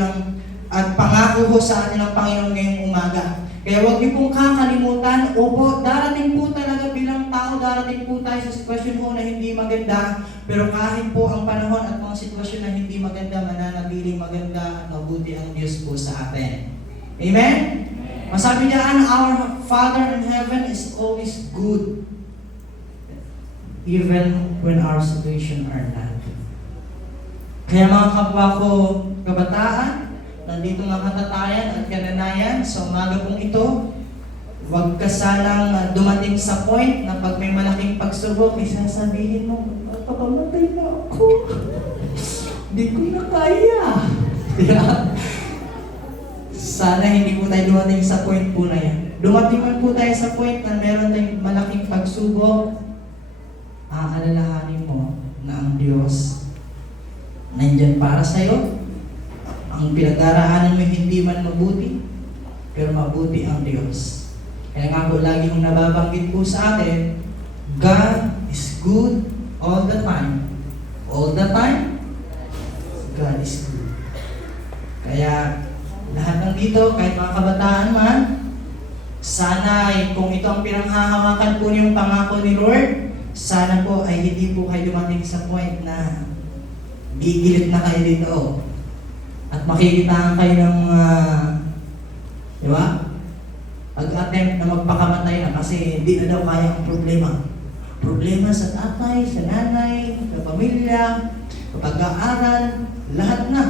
at pangako po sa atin ng Panginoon ngayong umaga. Kaya huwag niyo pong kakalimutan, opo, darating po talaga bilang tao, darating po tayo sa sitwasyon po na hindi maganda, pero kahit po ang panahon at mga sitwasyon na hindi maganda, mananatiling maganda at mabuti ang Diyos po sa atin. Amen? Masabi niya, our Father in heaven is always good, even when our situation are not. Kaya mga kapwa ko kabataan, nandito nga katatayan at kananayan sa umaga pong ito, huwag ka sanang dumating sa point na pag may malaking pagsubok, isasabihin mo, papamatay na ako. Hindi ko na kaya. Sana hindi po tayo dumating sa point po na yan. Dumating man po tayo sa point na meron tayong malaking pagsubok, aalalahanin mo na ang Diyos nandyan para sa'yo. Ang pinagdaraanan mo hindi man mabuti, pero mabuti ang Diyos. Kaya nga po, lagi kong nababanggit po sa atin, God is good all the time. All the time, God is good. Kaya, lahat ng dito, kahit mga kabataan man, sana kung ito ang pinanghahawakan po niyong pangako ni Lord, sana po ay hindi po kayo dumating sa point na gigilit na kayo dito. At makikitaan kayo ng di ba? Pag-attempt na magpakamatay na kasi hindi na daw kaya ang problema. Problema sa tatay, sa nanay, sa pamilya, sa pag-aaral, lahat na.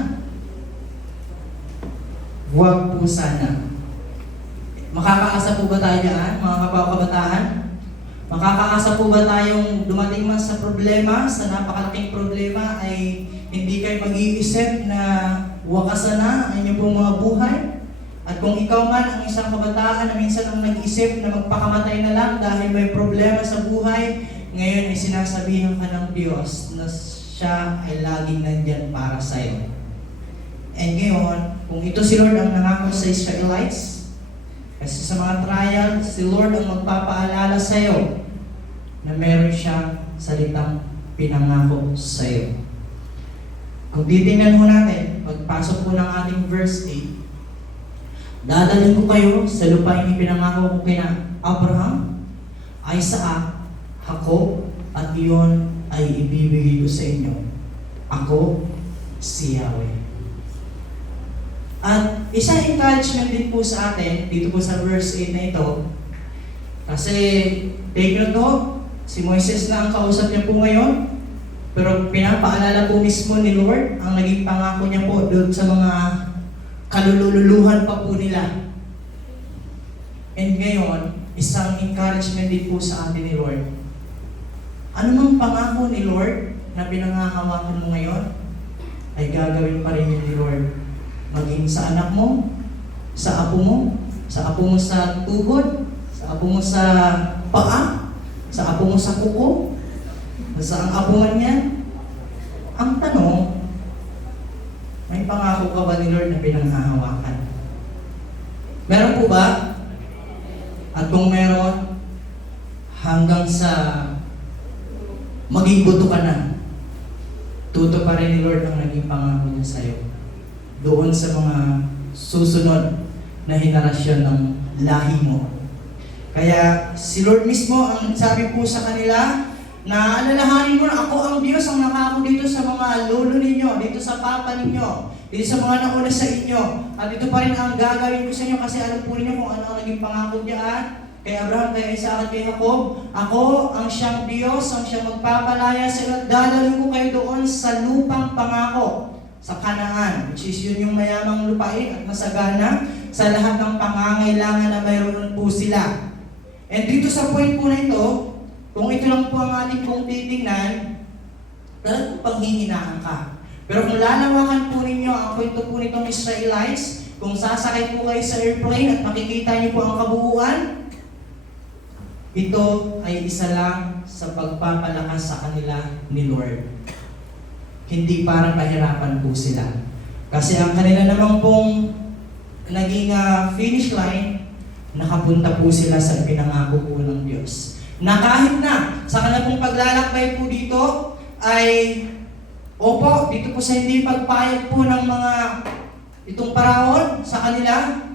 Huwag po sana. Makakaasa po ba tayo dyan, mga kabataan? Makakaasa po ba tayong dumating man sa problema, sa napakalaking problema, ay hindi kayo mag-iisip na wakasan na ang inyong pong mga buhay? At kung ikaw man ang isang kabataan na minsan ang nag-isip na magpakamatay na lang dahil may problema sa buhay, ngayon ay sinasabihan ka ng Diyos na siya ay laging nandyan para sa'yo. And ngayon, kung ito si Lord ang nangako sa Israelites, kasi sa mga trial, si Lord ang magpapaalala sa'yo na meron siyang salitang pinangako sa'yo. Kung titingnan mo natin, pagpasok po ng ating verse 8, dadalhin ko kayo sa lupain ipinangako ko kina Abraham, Isaac, Jacob, at iyon ay ibibigay ko sa inyo. Ako, si Yahweh. At isang encouragement din po sa atin, dito po sa verse 8 na ito, kasi take note to, si Moises na ang kausap niya po ngayon, pero pinapaalala po mismo ni Lord ang naging pangako niya po doon sa mga kalululuhan pa po nila. And ngayon, isang encouragement din po sa atin ni Lord. Ano mang pangako ni Lord na pinangahawakan mo ngayon, ay gagawin pa rin ni Lord. Maging sa anak mo, sa apo mo sa tuhod, sa apo mo sa paa, sa apo mo sa kuko, sa ang apo man yan. Ang tanong, may pangako ka ba ni Lord na pinanghahawakan? Meron po ba? At kung meron, hanggang sa maging buto ka na. tuto pa rin ni Lord ang naging pangako niya sa'yo. Doon sa mga susunod na henerasyon ng lahi mo. Kaya si Lord mismo ang sabi po sa kanila, na alalahanin mo na ako ang Diyos ang nakako dito sa mga lolo ninyo, dito sa papa ninyo, dito sa mga nauna sa inyo. At ito pa rin ang gagawin ko sa inyo kasi alam po ninyo kung ano ang naging pangako diyan. Kay Abraham, kay Isaac, at kay Jacob, ako ang siyang Diyos, ang siyang magpapalaya sa inyo at dadalhin ko kayo doon sa lupang pangako, sa Kanaan, which is yun yung mayamang lupain at masagana sa lahat ng pangangailangan na mayroon po sila. And dito sa point po na ito, kung ito lang po ang ating pong titingnan, talagang panghihinaan ka. Pero kung lalawakan po ninyo ang kwento po nitong Israelites, kung sasakay po kayo sa airplane at makikita niyo po ang kabuuan, ito ay isa lang sa pagpapalakas sa kanila ni Lord. Hindi para pahirapan po sila. Kasi ang kanila naman pong naging finish line, nakapunta po sila sa pinangako po ng Diyos. Na kahit na sa kanilang paglalakbay po dito ay opo, dito po sa hindi pagpayag po ng mga itong paraon sa kanila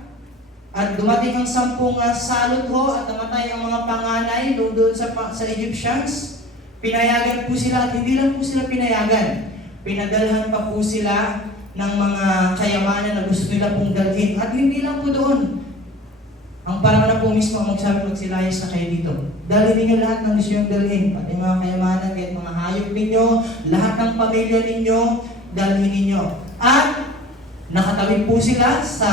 at dumating ang 10 salot ho at namatay ang mga panganay doon sa Egyptians. Pinayagan po sila at hindi lang po sila pinayagan. Pinadalhan pa po sila ng mga kayamanan na gusto nila pong dalhin. At hindi lang po doon. Ang parang na po mismo ang magsilayas na kayo dito. Dalhin ninyo lahat ng gusto yung dalhin. Pati mga kayamanan, kahit mga hayop ninyo, lahat ng pamilya ninyo, dalhin ninyo. At nakatawid po sila sa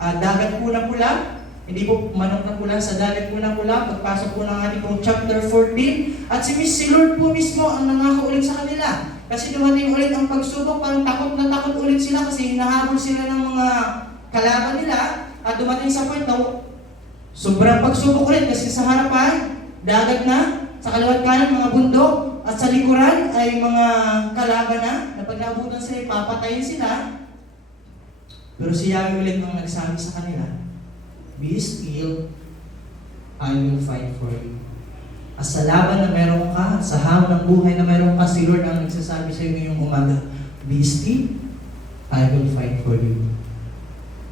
dagat po na pula. Hindi po manok na pula, sa dagat po na pula. Pagpasok po ng ating pong chapter 14. At si Lord po mismo ang nangako ulit sa kanila. Kasi dumating ulit ang pagsubok, parang takot na takot ulit sila kasi hinahabol sila ng mga kalaban nila. At dumating sa point na sobrang pagsubok ulit kasi sa harapan, dagat na, sa kaliwat kanan mga bundok, at sa likuran ay mga kalaban na pag naabutan sila, papatayin sila. Pero si Yahweh ulit ang nagsabi sa kanila, be still, I will fight for you. At sa laban na meron ka, sa hamon ng buhay na meron ka, si Lord ang nagsasabi sa iyo ngayong umaga, be still, I will fight for you.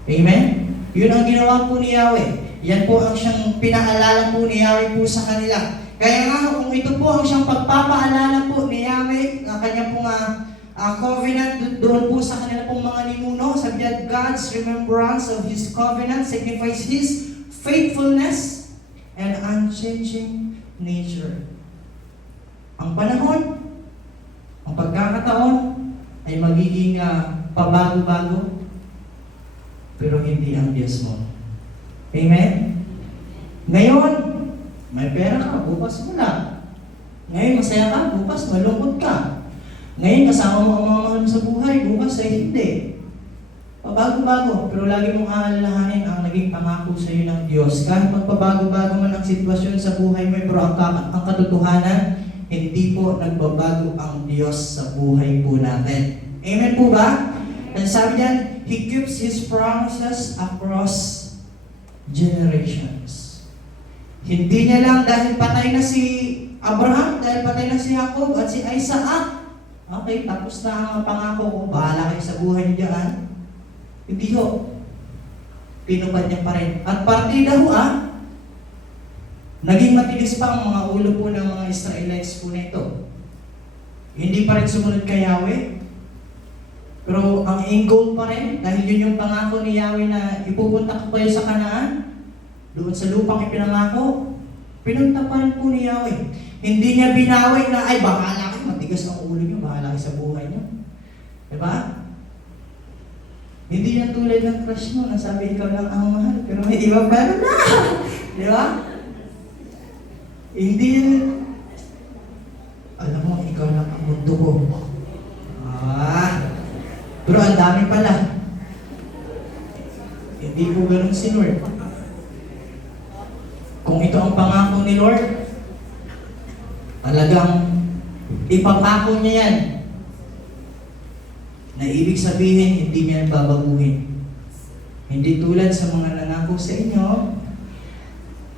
Amen? Yun ang ginawa po ni Yahweh. Yan po ang siyang pinaalala po ni Yahweh po sa kanila. Kaya nga kung ito po ang siyang pagpapaalala po ni Yahweh, ang kanyang pong covenant doon po sa kanila pong mga ninuno, sabi niya, God's remembrance of His covenant signifies His faithfulness and unchanging nature. Ang panahon, ang pagkakataon ay magiging pabago-bago, pero hindi ang Diyos mo. Amen? Ngayon, may pera ka, bukas wala. Ngayon, masaya ka, bukas malungkot ka. Ngayon, kasama mo ang mga mahal sa buhay, bukas ay hindi. Pabago-bago, pero lagi mong aalalahanin ang naging pangako sa iyo ng Diyos. Kahit magpabago-bago man ang sitwasyon sa buhay mo, pero ang katotohanan, hindi po nagbabago ang Diyos sa buhay po natin. Amen po ba? And sabi niyan, He keeps His promises across generations. Hindi niya lang dahil patay na si Abraham, dahil patay na si Jacob at si Isaac. Okay, tapos na ang pangako ko, bahala kayo sa buhay niyo diyan. Hindi ho. Pinupad niya pa rin. At partida ho naging matigas pa ang mga ulo po ng mga Israelites po na ito. Hindi pa rin sumunod kay Yahweh. Pero ang end goal pa rin, dahil yun yung pangako ni Yahweh na ipupunta ko kayo sa Kanaan, doon sa lupang ipinangako, pinunta pa rin po ni Yahweh. Hindi niya binawi na, ay bahala kayo, matigas ang ulo niyo, bahala kayo sa buhay niyo. Diba? Hindi yan tulad ng crush mo na sabi ikaw lang ang mahal, pero may iba pa na. Diba? Hindi yan, alam mo, ikaw lang ang mundo ko. Pero ang dami pala. Hindi po ganun si Lord. Kung ito ang pangako ni Lord, talagang ipapako niya yan. Na ibig sabihin, hindi niya babaguhin. Hindi tulad sa mga nangako sa inyo,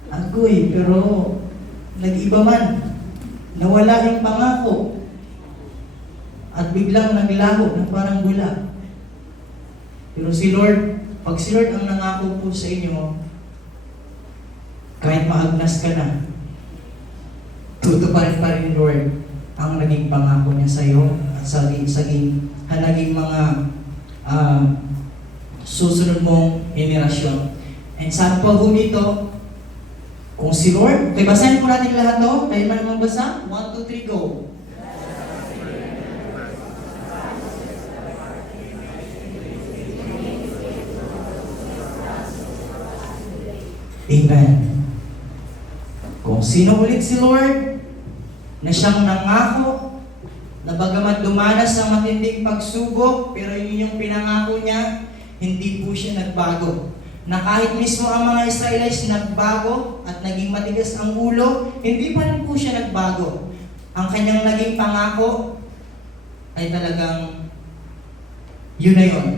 agoy, pero nag-iba man. Nawala yung pangako. at biglang naglaho na parang bula. Pero pag si Lord ang nangako po sa inyo, kahit maagnas ka na, tutuparin pa rin Lord ang naging pangako niya sa iyo at sa naging mga susunod mong henerasyon. And sabi pa po dito, kung si Lord, okay, basahin po natin lahat to. Tayo man magbasa. 1, 2, 3, go. Amen. Kung sino ulit si Lord, na siyang nangako, na bagamat dumanas ng matinding pagsubok, pero yun yung pinangako niya, hindi po siya nagbago. Na kahit mismo ang mga Israelites nagbago at naging matigas ang ulo, hindi pa rin po siya nagbago. Ang kanyang naging pangako ay talagang yun na yun.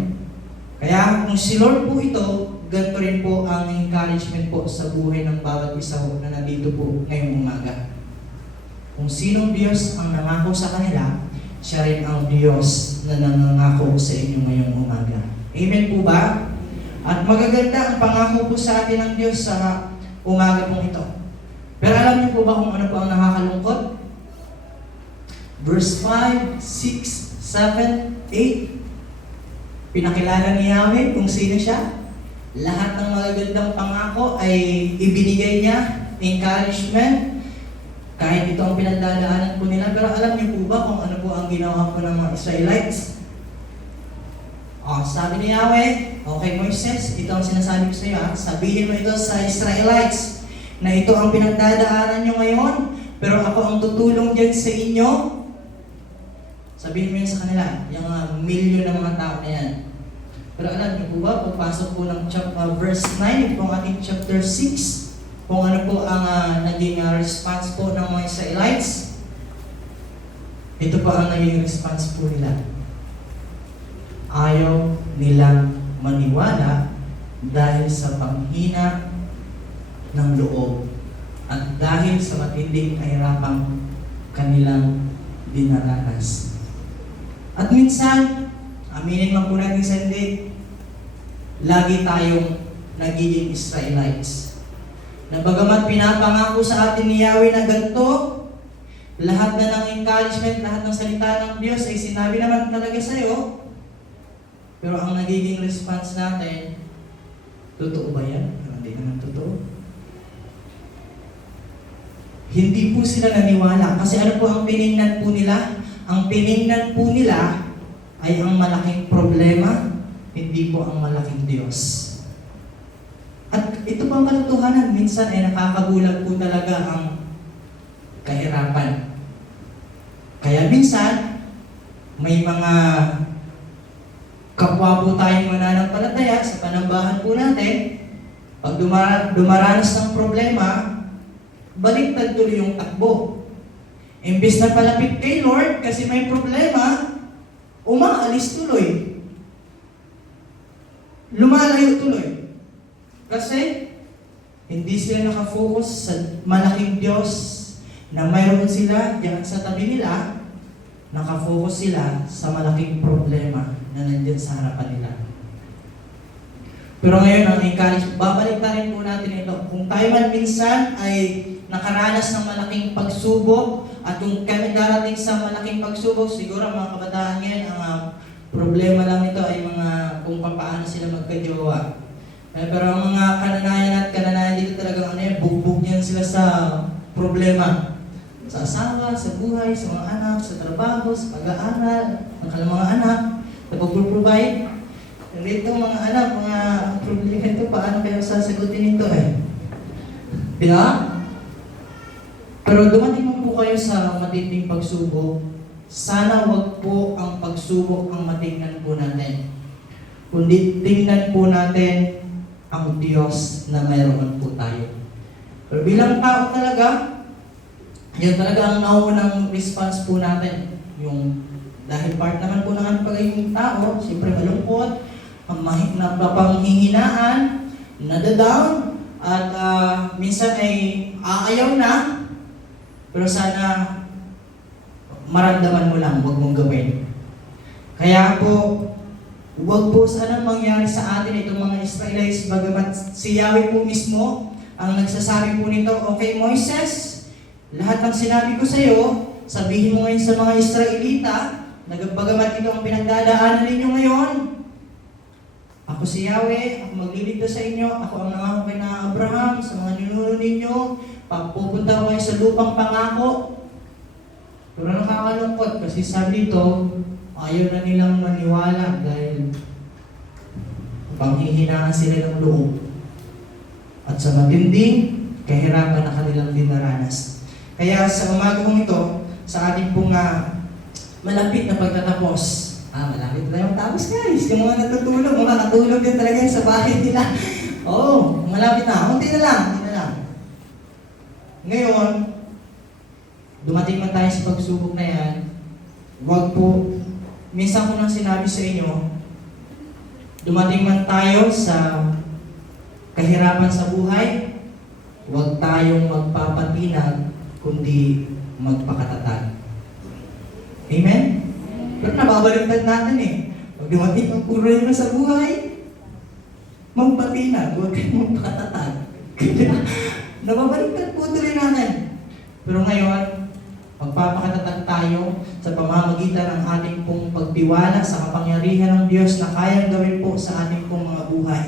Kaya kung si Lord po ito, ganito rin po ang encouragement po sa buhay ng bawat isa na nandito po ngayong umaga. Kung sinong Diyos ang nangako sa kanila, siya rin ang Diyos na nangangako sa inyo ngayong umaga. Amen po ba? At magaganda ang pangako po sa atin ng Diyos sa umaga pong ito. Pero alam niyo po ba kung ano po ang nakakalungkot? Verse 5, 6, 7, 8. Pinakilala ni Yahweh kung sino siya. Lahat ng magagandang pangako ay ibinigay niya, encouragement, kahit ito ang pinagdadaanan po nila. Pero alam niyo po ba kung ano po ang ginawa po ng mga Israelites? Sabi ni Yahweh, okay Moises, ito ang sinasabi ko sa iyo, sabihin mo ito sa Israelites, na ito ang pinagdadaanan nyo ngayon, pero ako ang tutulong dyan sa inyo. Sabihin mo yan sa kanila, yung milyon ng mga tao na yan. Pero alam niyo po ba, pagpasok po ng verse 9, ito ang ating chapter 6, kung ano po ang naging response po ng mga Israelites, ito po ang naging response po nila. Ayaw nilang maniwala dahil sa panghina ng loob at dahil sa matinding kahirapang kanilang dinaranas. At minsan, aminin man po natin sa hindi, lagi tayong nagiging Israelites. Na bagamat pinapangako sa atin ni Yahweh na ganito, lahat na ng encouragement, lahat ng salita ng Diyos ay sinabi naman talaga sa iyo, pero ang nagiging response natin, totoo ba yan? Hindi naman totoo. Hindi po sila naniwala. Kasi ano po ang tiningnan po nila? Ang tiningnan po nila ay ang malaking problema, hindi po ang malaking Diyos. At ito po ang katotohanan. Minsan ay nakakagulat po talaga ang kahirapan. Kaya minsan, may mga kapwa po tayong mananampalataya sa panambahan po natin, pag dumaranas ng problema, baliktad tuloy yung takbo. Imbis na palapit kay Lord kasi may problema, umaalis tuloy. Lumalayo tuloy. Kasi hindi sila nakafocus sa malaking Diyos na mayroon sila diyan sa tabi nila, nakafocus sila sa malaking problema na nandiyan sa harapan nila. Pero ngayon, ang encourage, babalik na rin po natin ito. Kung tayo man minsan ay nakaranas ng malaking pagsubok, at kung kami darating sa malaking pagsubok, siguro mga kabataan ngayon, ang problema lang nito ay mga kung paano sila magkajowa. Pero ang mga kananayan dito talagang bugbog yan sila sa problema. Sa asawa, sa buhay, sa mga anak, sa trabaho, sa pag-aaral, ng kanilang mga anak, na pag-provide. Dito mga anak, mga problema ito, paano kayo sasagutin ito Diba? Pero dumating mo po kayo sa matinding pagsubok, sana wag po ang pagsubok ang matingnan po natin. Kundi tingnan po natin ang Diyos na mayroon po tayo. Pero bilang tao talaga, yan talaga ang naunang response po natin. Yung dahil part naman po ng pagiging tao, siyempre malungkot, napapanghihinaan, nadadown, at minsan ay aayaw na, pero sana maramdaman mo lang, huwag mong gawin. Kaya po, huwag po sanang mangyari sa atin itong mga Israelites, bagamat si Yahweh po mismo ang nagsasabi po nito, okay Moises, lahat ng sinabi ko sa iyo, sabihin mo ngayon sa mga Israelita, bagamat ito ang pinagdadaanan ninyo ngayon, ako si Yahweh, ako magliligtas sa inyo, ako ang nangako kay na Abraham, sa mga ninuno ninyo, pagpupunta ko kayo sa lupang pangako. Pero nakakalungkot kasi sabi dito, ayaw na nilang maniwala dahil panghihinaan sila ng loob. At sa matinding kahirapan na kanilang dinaranas. Kaya sa umaga kong ito, sa ating pong malapit na pagtatapos, malapit na yung tapos guys. Yung mga natutulog, mga natulog din talaga sa bahay nila. Oo, malapit na. Kunti na lang, kunti na lang. Ngayon, dumating man tayo sa pagsubok na yan, huwag po, minsan ko nang sinabi sa inyo, dumating man tayo sa kahirapan sa buhay, huwag tayong magpapatinag, kundi magpakatatag. Amen? Pero nababaliktad natin eh. Pag dumating ang problema sa buhay, magpatinag, huwag kayong magpakatatag. Nababaliktad po tuloy natin. Pero ngayon, magpapakatatag tayo sa pamamagitan ng ating pong pagtiwala sa kapangyarihan ng Diyos na kayang gawin po sa ating pong mga buhay.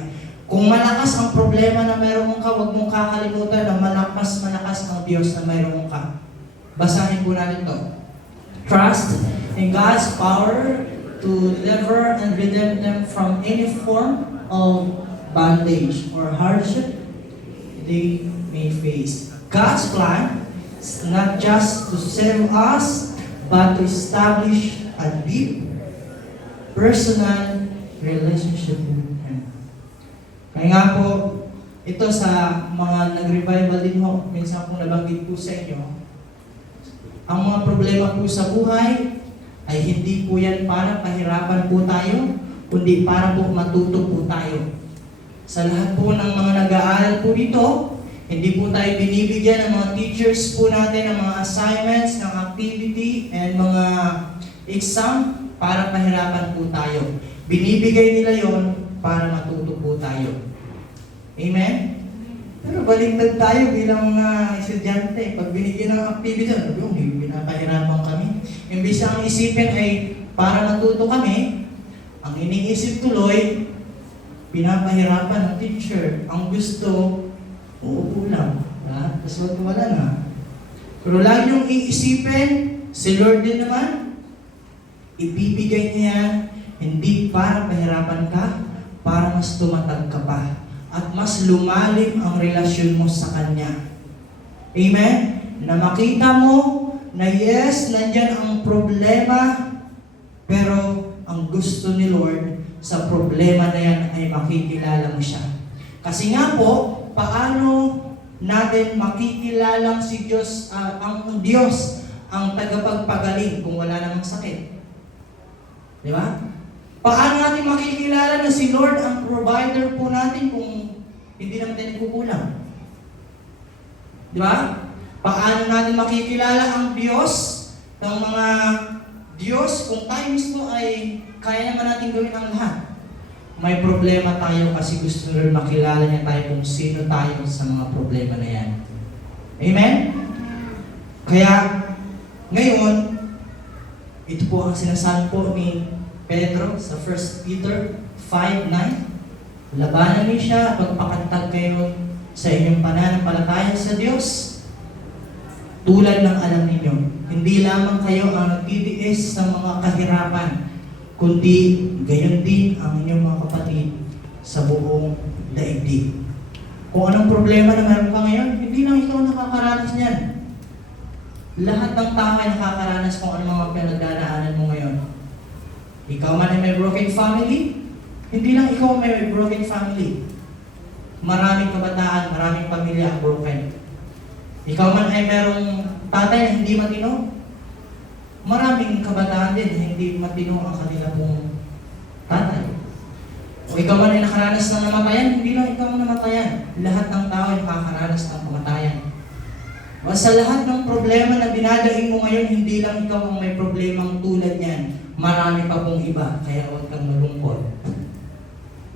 Kung malakas ang problema na mayroon ka, huwag mong kakalimutan na malakas ang Diyos na mayroon ka. Basahin po natin ito. Trust in God's power to deliver and redeem them from any form of bondage or hardship they may face. God's plan is not just to save us, but to establish a deep personal relationship with Him. Kaya nga po, ito sa mga nag-revival din ho, minsan kong nabanggit po sa inyo, ang mga problema po sa buhay ay hindi po yan para pahirapan po tayo, kundi para po matuto po tayo. Sa lahat po ng mga nag-aaral po dito, hindi po tayo binibigyan ng mga teachers po natin ng mga assignments, ng activity, and mga exam para pahirapan po tayo. Binibigay nila yon para matuto po tayo. Amen? Pero baliktad tayo bilang mga estudyante. Pag binigyan ng activity, pinapahirapan kami. Imbis ang isipin ay para matuto kami, ang iniisip tuloy, pinapahirapan ng teacher. Ang gusto, uupo lang. Tapos wala na. Pero lagi yung iisipin, si Lord din naman, ibibigay niya hindi para pahirapan ka, para mas tumatag ka pa. At mas lumalim ang relasyon mo sa Kanya. Amen? Na makita mo na yes, nandyan ang problema, pero ang gusto ni Lord sa problema na yan ay makikilala mo siya. Kasi nga po, paano natin makikilalang si Diyos, ang Diyos, ang tagapagpagaling kung wala namang sakit? Di ba? Paano natin makikilala na si Lord ang provider po natin kung hindi naman tayo nagkukulang? Di ba? Paano natin makikilala ang Diyos ng mga Diyos kung tayo mismo ay kaya naman natin gawin ang lahat? May problema tayo kasi gusto Lord makilala niya tayo kung sino tayo sa mga problema na yan. Amen? Kaya, ngayon, ito po ang sinasabi po ni Pedro sa 1 Peter 5:9. Labanan niyo siya, pagpakantag kayo sa inyong pananampalataya sa Diyos. Tulad ng alam ninyo, hindi lamang kayo ang nagtitiis sa mga kahirapan, kundi gayon din ang inyong mga kapatid sa buong daigdig. Kung anong problema na meron ka ngayon, hindi lang ikaw nakakaranas niyan. Lahat ng tao ay nakakaranas kung anong mga pinagdadaanan mo ngayon. Ikaw man ay may broken family, hindi lang ikaw may broken family. Maraming kabataan, maraming pamilya ang broken. Ikaw man ay merong tatay na hindi matino, maraming kabataan din na hindi matino ang kanila pong tatay. O ikaw man ay nakaranas ng namatayan, hindi lang ikaw ang namatayan. Lahat ng tao ay nakakaranas ng kamatayan. O sa lahat ng problema na dinadaing mo ngayon, hindi lang ikaw ang may problemang tulad niyan, marami pa pong iba, kaya huwag kang malungkot.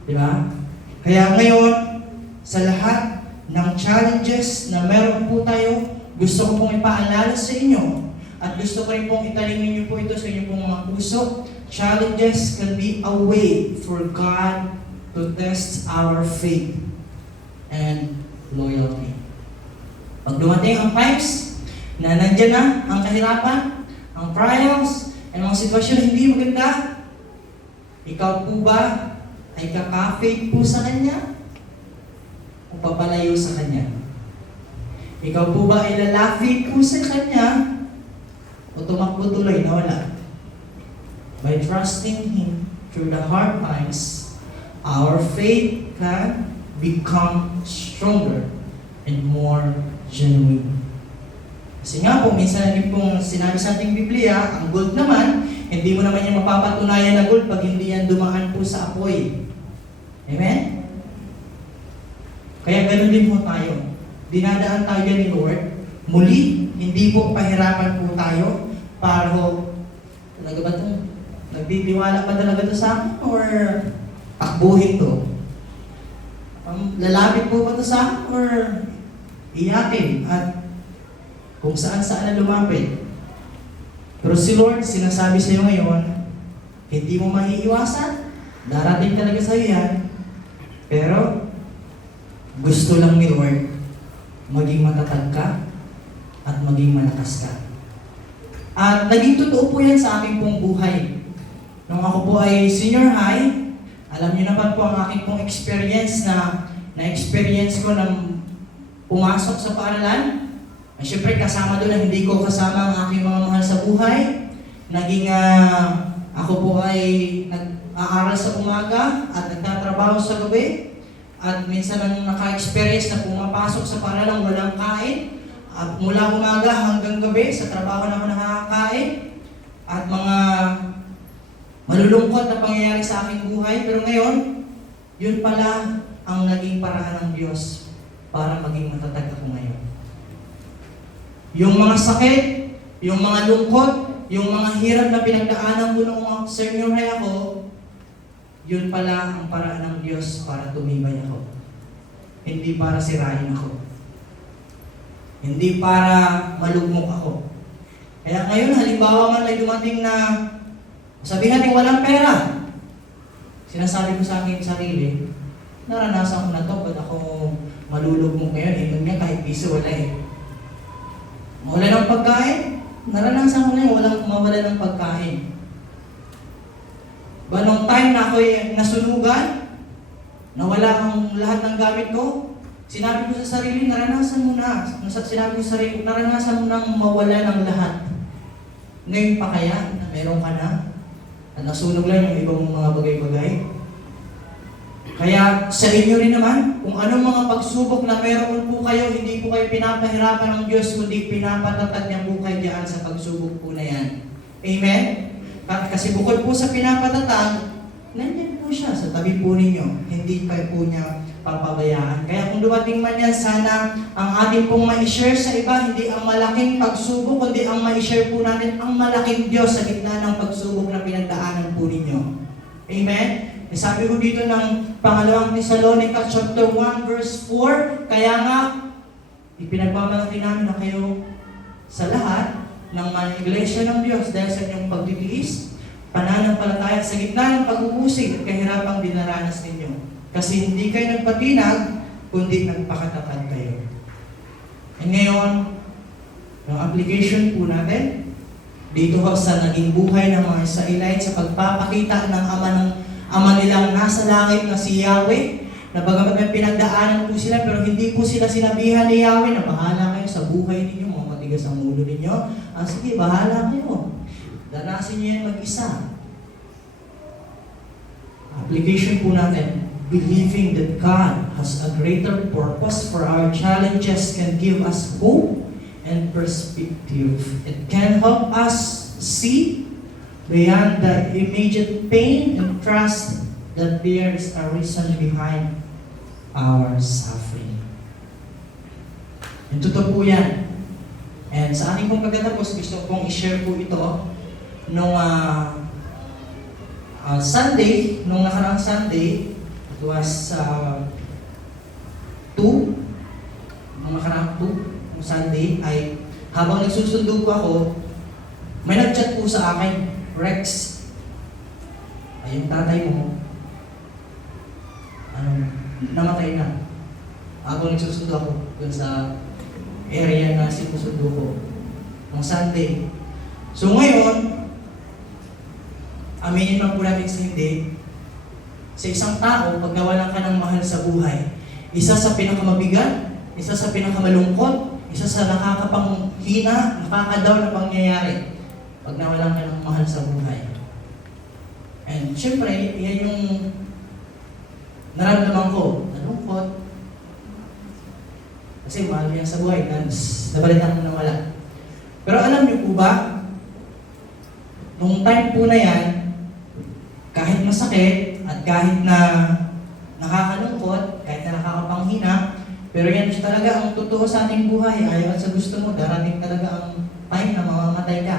Di ba? Kaya ngayon, sa lahat ng challenges na meron po tayo, gusto ko pong ipaalala sa inyo at gusto ko rin pong italingin niyo po ito sa inyong pong mga puso. Challenges can be a way for God to test our faith and loyalty. Pag dumating ang times na nandyan na ang kahirapan, ang trials, ang mga sitwasyon na hindi maganda, ikaw po ba ay kaka-faith po sa Kanya o papalayo sa Kanya? Ikaw po ba ay lalapit po sa Kanya o tumakbo tuloy na wala? By trusting Him through the hard times, our faith can become stronger and more genuine. Kasi nga po, minsan din pong sinabi sa ating Biblia, ang gold naman, hindi mo naman yan mapapatunayan na gold pag hindi yan dumaan po sa apoy. Amen? Kaya ganun din po tayo. Dinadaan tayo ni Lord. Muli, hindi po pahirapan po tayo para ho, talaga ba ito? Nagbibiwala pa talaga ito sa akin? Or takbuhin to? Lalapit po ba ito sa akin? Or iyakin? At kung saan-saan na lumapit. Pero si Lord, sinasabi sa iyo ngayon, hindi mo maiiwasan. Darating talaga sa iyo yan. Pero, gusto lang ni Lord, maging matatag ka at maging malakas ka. At naging totoo po yan sa aking pong buhay. Nung ako po ay senior high, alam niyo naman po ang aking pong experience na-experience ko nang pumasok sa paaralan. Siyempre, kasama doon na hindi ko kasama ang aking mga mahal sa buhay. Naging ako po ay nag-aaral sa umaga at nagtatrabaho sa gabi. At minsan nang naka-experience na pumapasok sa paaralan walang kain. At mula umaga hanggang gabi, sa trabaho na ako nakakain. At mga malulungkot na pangyayari sa aking buhay. Pero ngayon, yun pala ang naging paraan ng Diyos para maging matatag ako ngayon. Yung mga sakit, yung mga lungkot, yung mga hirap na pinagdaanan ko nung senior high ako, yun pala ang paraan ng Diyos para tumibay ako. Hindi para sirain ako. Hindi para malugmok ako. Kaya ngayon, halimbawa man may dumating na sabihin natin walang pera. Sinasabi ko sa akin sarili, naranasan ko na to, ba't ako malulugmok ngayon? Inom niya kahit piso wala eh. Mawala ng pagkain, naranasan ko na yung walang mawala ng pagkain. Ba nung time na ako'y nasunugan, nawala ang lahat ng gamit ko, sinabi ko sa sarili, naranasan mo na. Sinabi ko sa sarili, naranasan mo nang mawala ng lahat. Ngayon pa kaya na meron ka na, at nasunog lang yung ibang mga bagay-bagay. Kaya sa inyo rin naman, kung anong mga pagsubok na meron po kayo, hindi po kayo pinapahirapan ng Diyos, kundi pinapatatag niya po kayo diyan sa pagsubok po na yan. Amen? Kasi bukod po sa pinapatatag, nandiyan po siya sa tabi po ninyo. Hindi pa po niya papabayaan. Kaya kung dumating man yan, sana ang ating pong ma-share sa iba, hindi ang malaking pagsubok, kundi ang ma-share po natin ang malaking Diyos sa gitna ng pagsubok na pinagdaanan po ninyo. Amen? Sabi ko dito ng pangalawang Thessalonica chapter 1 verse 4, kaya nga, ipinagmamalaki namin na kayo sa lahat ng mga iglesia ng Diyos dahil sa inyong pagtitiis, pananampalataya sa gitna ng pag-uusig at kahirapang dinaranas ninyo. Kasi hindi kayo nagpatinag, kundi nagpakatapat kayo. And ngayon, yung application po natin, dito sa naging buhay ng mga Israelites sa pagpapakita ng Ama nilang nasa langit na si Yahweh, na bagamat may pinagdaanan po sila, pero hindi po sila sinabihan ni Yahweh na bahala kayo sa buhay ninyo, mga matigas ang ulo ninyo. Sige, bahala kayo. Danasin niyo yan mag-isa. Application po natin, believing that God has a greater purpose for our challenges can give us hope and perspective. It can help us see beyond the immediate pain and trust that there is a reason behind our suffering. And totoo po yan. And sa ating pong pagkatapos, gusto kong i-share po ito nung Sunday, nung nakaraang Sunday, it was 2, nung nakaraang 2, nung Sunday, ay habang nagsusundo po ako, may nag-chat po sa akin, Rex, ay yung tatay mo, namatay na. Habang nagsusundo ako dun sa area na sinusundo ko, nung Sunday. So ngayon, aminin man po natin sa hindi, sa isang tao, pag nawalan ka ng mahal sa buhay, isa sa pinakamabigat, isa sa pinakamalungkot, isa sa nakakapanghina, nakakadaw na pangyayari, pag nawalan ka ng mahal sa buhay. And syempre, yan yung naramdaman ko, nalungkot, kasi mahal yan sa buhay, nabalitan mo na wala. Pero alam niyo po ba, nung time po na yan, kahit masakit at kahit na nakakalungkot, kahit na nakakapanghina, pero yan talaga ang totoo sa ating buhay. Ayaw at sa gusto mo, darating talaga ang time na mamamatay ka.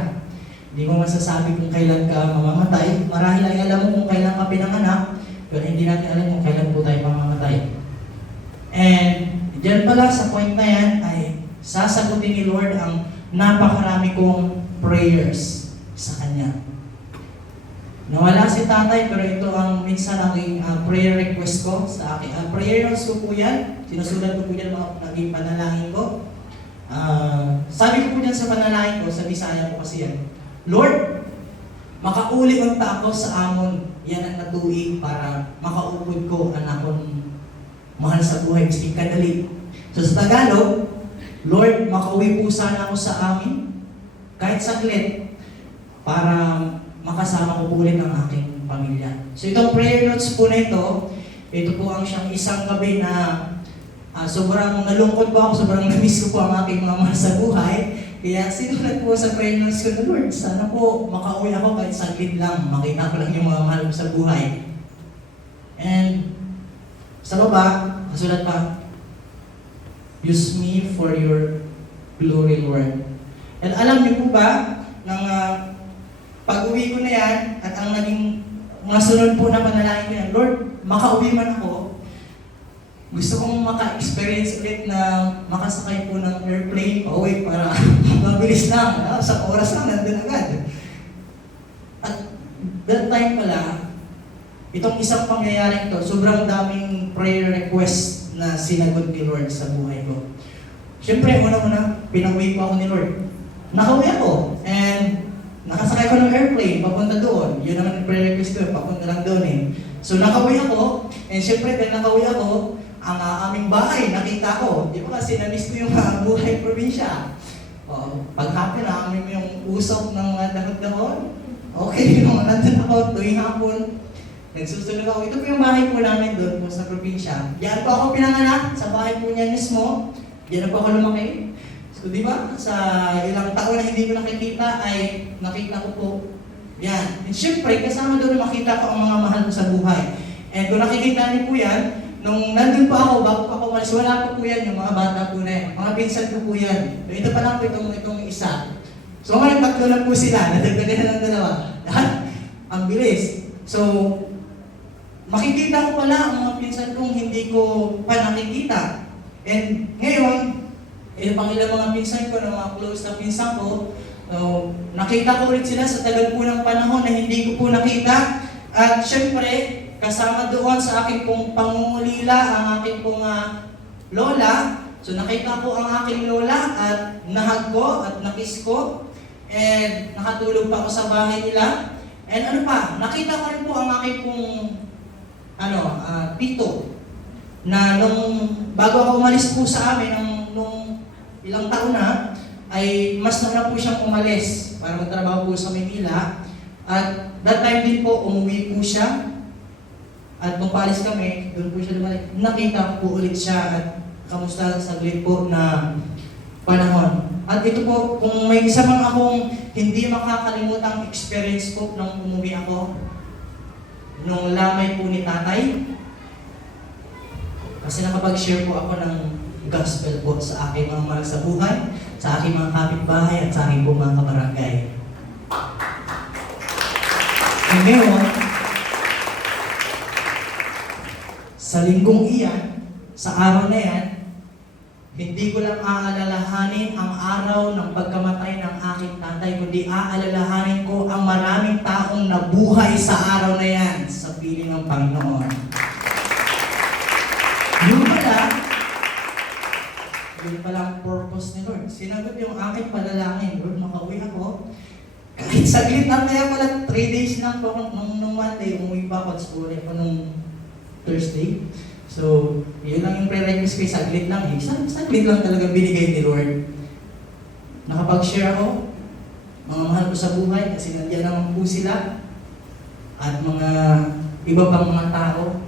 Hindi mo masasabi kung kailan ka mamamatay. Marahil ay alam mo kung kailan ka pinanganak, pero hindi natin alam kung kailan po tayo mamamatay. And diyan pala sa point na yan ay sasagutin ni Lord ang napakarami kong prayers sa Kanya. Nawala si tatay, pero ito ang minsan aking prayer request ko sa akin. Prayer notes ko po yan. Sinusulat ko po yan mga naging panalangin ko. Sabi ko po dyan sa panalangin ko, sa Bisaya ko kasi yan, Lord, makauli unta ako sa amon, yan ang natuig para makaupod ko ang akong mahal sa buhay, bising kadali. So sa Tagalog, Lord, makauwi po sana ako sa amin, kahit saglit, para makasama ko po ulit ang aking pamilya. So itong prayer notes po na ito po ang siyang isang gabi na sobrang nalungkot po ako, sobrang namiss ko po ang aking mga mahal sa buhay. Kaya sinulat po sa prayer notes ko na, Lord, sana po makauwi ako kahit saglit lang, makita ko lang yung mga mahal ko sa buhay. And sa baba, kasulat pa, use me for your glory, Lord. And alam niyo po ba, nang pag-uwi ko na yan, at ang naging masunod po na panalangin ko yan, Lord, makauwi man ako, gusto kong maka-experience ulit na makasakay po ng airplane pauwi para mabilis lang, sa oras lang, nandun agad. At that time pala, itong isang pangyayaring to, sobrang daming prayer request na sinagot ni Lord sa buhay ko. Siyempre, una-una, pinauwi ko ako ni Lord. Nakauwi ako, and nakasakay ko ng airplane, papunta doon. Yun naman yung prayer request ko, papunta lang doon eh. So nakauwi ako, and syempre dahil nakauwi ako, ang aming bahay, nakita ko. Di ba kasi na-miss ko yung buhay probinsya. Pag-hapon na, amin yung usok ng mga dahon-dahon. Okay, nung nandun ako, tuwing hapon, nagsusunod ako. Ito po yung bahay po namin doon po sa probinsya. Diyan po ako pinanganak, sa bahay po niya mismo. Diyan po ako lumaki. So di ba, sa ilang taon na hindi ko nakikita, ay nakita ko po yan. And syempre, kasama doon makita ko ang mga mahal ko sa buhay. And kung nakikita niyo po yan, nung nandun pa ako, bago pa ako umalis, wala pa po yan, yung mga bata po na yan. Mga pinsan ko po yan. So ito pa lang po itong isa. So ngayon, tatlo na po sila, nadagdagan na ng dalawa. Ang bilis. So, makikita ko pala ang mga pinsan kong hindi ko pa nakikita. And ngayon, pang ilang mga pinsan ko, na mga close na pinsan ko, nakita ko ulit sila sa tagal po ng panahon na hindi ko po nakita. At syempre, kasama doon sa aking pong pangungulila, ang aking pong lola. So nakita ko ang aking lola at nahag ko at nakis ko. And nakatulog pa ako sa bahay nila. And ano pa, nakita ko rin po ang aking pong tito. Na nung bago ako umalis po sa amin, nung ilang taon na, ay mas na po siyang umalis para magtrabaho po sa Manila. At that time din po, umuwi po siya. At nung paalis kami, doon po siya lumalik. Nakita ko po ulit siya at kamusta saglit po na panahon. At ito po, kung may isa man akong hindi makakalimutang experience po nung umuwi ako, nung lamay po ni tatay, kasi nakapag-share po ako ng gospel po sa aking mga mahal sa buhay, sa aking mga kapitbahay at sa aking po mga kabarangay. And ngayon, Sa linggong iyan, sa araw na yan, hindi ko lang aalalahanin ang araw ng pagkamatay ng aking tatay, kundi aalalahanin ko ang maraming taong nabuhay sa araw na yan sa piling ng Panginoon. Yun pala ang purpose ni Lord. Sinagot yung aking panalangin, Lord, makauwi ako. Kahit saglit lang, kaya pala 3 days lang po nung Monday, umuwi pa ako, siguro ako nung Thursday. So, yun lang yung prerequisite ko, saglit lang eh. Saglit lang talaga binigay ni Lord. Nakapag-share ako, mga mahal ko sa buhay, kasi nandiyan naman po sila, at mga iba pang mga tao,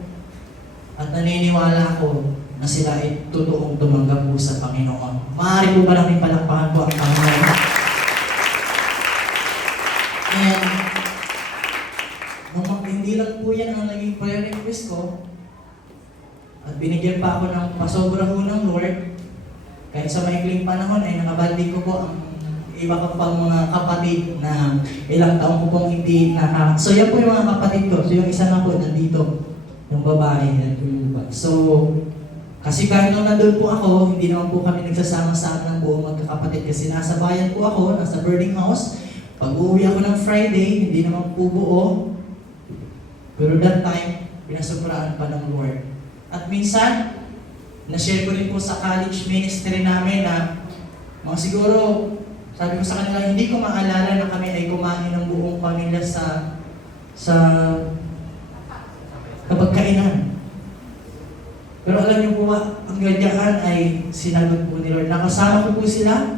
at naniniwala ako na sila ay totoong tumanggap po sa Panginoon. Maaari po ba natin palakpakan po ang Panginoon? And, hindi lang po yan ang naging prayer request ko, at binigyan pa ako ng pasobra ho ng Lord. Kahit sa maikling panahon ay nakabandi ko po ang iba ko pang mga kapatid na ilang taon ko pong hindi So yan po yung mga kapatid ko. So yung isa nga po nandito, yung babae na tulubat. So, kasi kahit nung nandun po ako, hindi naman po kami nagsasama-sama ng buong magkakapatid kasi nasa bayan po ako, nasa boarding house. Pag uuwi ako ng Friday, hindi naman po buo. Pero that time, pinasupraan pa ng Lord. At minsan, na-share ko rin po sa college ministry namin na mga siguro, sabi ko sa kanila, hindi ko maalala na kami ay kumain ng buong pamilya sa kapagkainan. Pero alam niyo po ba, ang ganyan ay sinagot po ni Lord. Nakasama ko po sila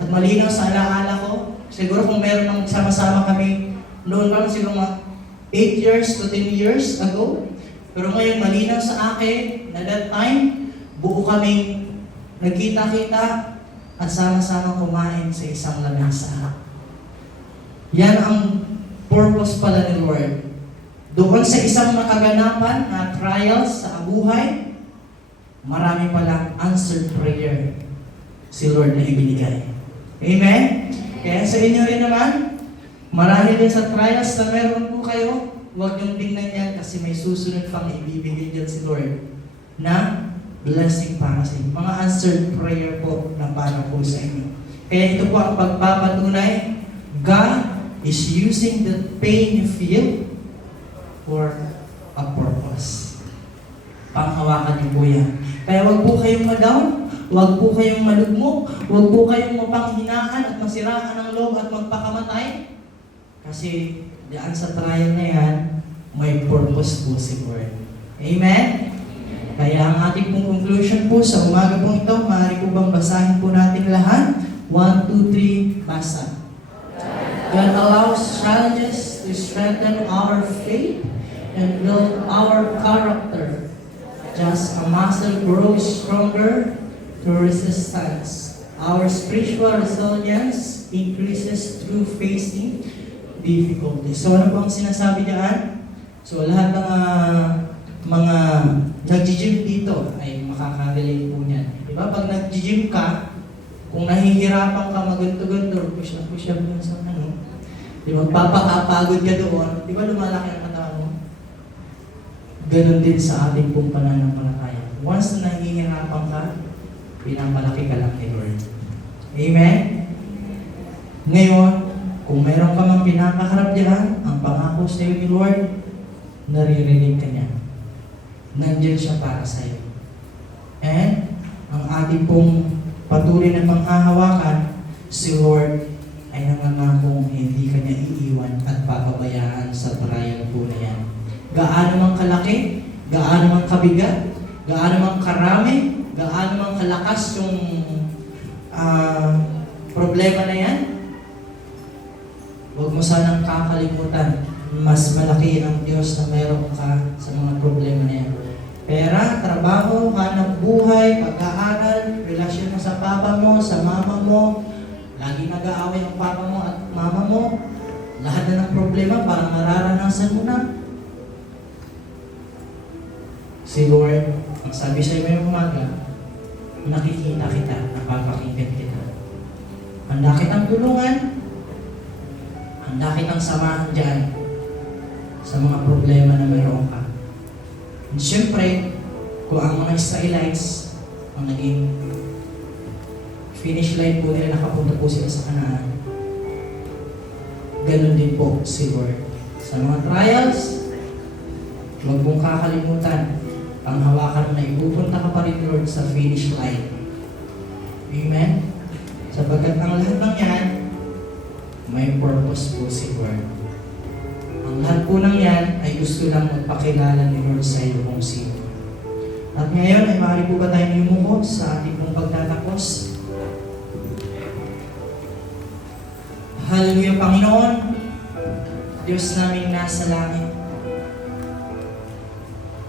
at malinaw sa alaala ko. Siguro kung meron nang sama-sama kami noon pa, siguro mga 8 years to 10 years ago. Pero ngayon, malinaw sa akin na that time, buo kaming nagkita-kita at sama-sama kumain sa isang lamesa. Yan ang purpose pala ni Lord. Doon sa isang nakaganapan na trials sa buhay, marami palang answered prayer si Lord na ibinigay. Amen? Kaya sa inyo rin naman, marami din sa trials na meron po kayo, huwag niyong tingnan yan kasi may susunod pang ibibigay dyan si Lord na blessing para sa inyo. Mga answered prayer po na para po sa inyo. Kaya ito po ang pagpapatunay, God is using the pain you feel for a purpose. Panghawakan niyo po yan. Kaya huwag po kayong ma-down, huwag po kayong malugmok, huwag po kayong mapanghinaan at masiraan ng loob at magpakamatay. Kasi diyan sa trial na yan, may purpose po si Lord. Amen? Kaya ang ating pong conclusion po sa umaga pong ito, maaari po bang basahin po natin lahat? 1, 2, 3, basa. God allows challenges to strengthen our faith and build our character. Just a muscle grows stronger through resistance. Our spiritual resilience increases through facing difficulties. So ano bang sinasabi diyan? So lahat ng mga nag-gym dito ay makaka-relate po niyan. Diba? Pag nag-gym ka, kung nahihirapan ka maganto-ganto, push up sa diba? Papakapagod ka doon, diba lumalaki ang katawan mo? Ganon din sa ating pong pananampalataya. Once na nahihirapan ka, pinapalaki ka lang ni Lord. Amen? Ngayon, kung meron ka mang pinakaharap diyan, ang pangako sa iyo ni Lord, naririnig ka niya. Nandiyan siya para sa iyo. And, ang ating pong patuloy na panghahawakan, si Lord ay nangangakong hindi ka niya iiwan at papabayaan sa trial po na yan. Gaano mang kalaki, gaano mang kabigat, gaano mang karami, gaano mang kalakas yung problema na yan, huwag mo sanang kakalimutan, mas malaki ang Diyos na meron ka sa mga problema na yan. Pera, trabaho, hanap buhay, pag-aaral, relasyon mo sa papa mo, sa mama mo, lagi nag-aaway ang papa mo at mama mo, lahat na ng problema parang mararanasan mo na. Si Lord, ang sabi sa iyo ngayong umaga, nakikita kita, napapakinggan kita. Handa kitang tulungan, handa kitang samahan dyan sa mga problema na mayroon ka. And syempre, kung ang mga Israelites, ang naging finish line po nila, nakapunta po sila sa Kanaan, ganun din po si Lord. Sa mga trials, huwag mong kakalimutan, ang hawakan na ipupunta ka pa rin, Lord, sa finish line. Amen? Sapagkat ang lahat ng yan, may purpose po si Lord. Ang lahat po ng yan ay gusto lang magpakilala ni Lord sa iyo kung sino. At ngayon ay maaari po ba tayong yumuko sa ating pong pagtatapos? Hallelujah, Panginoon, Diyos naming nasa langit.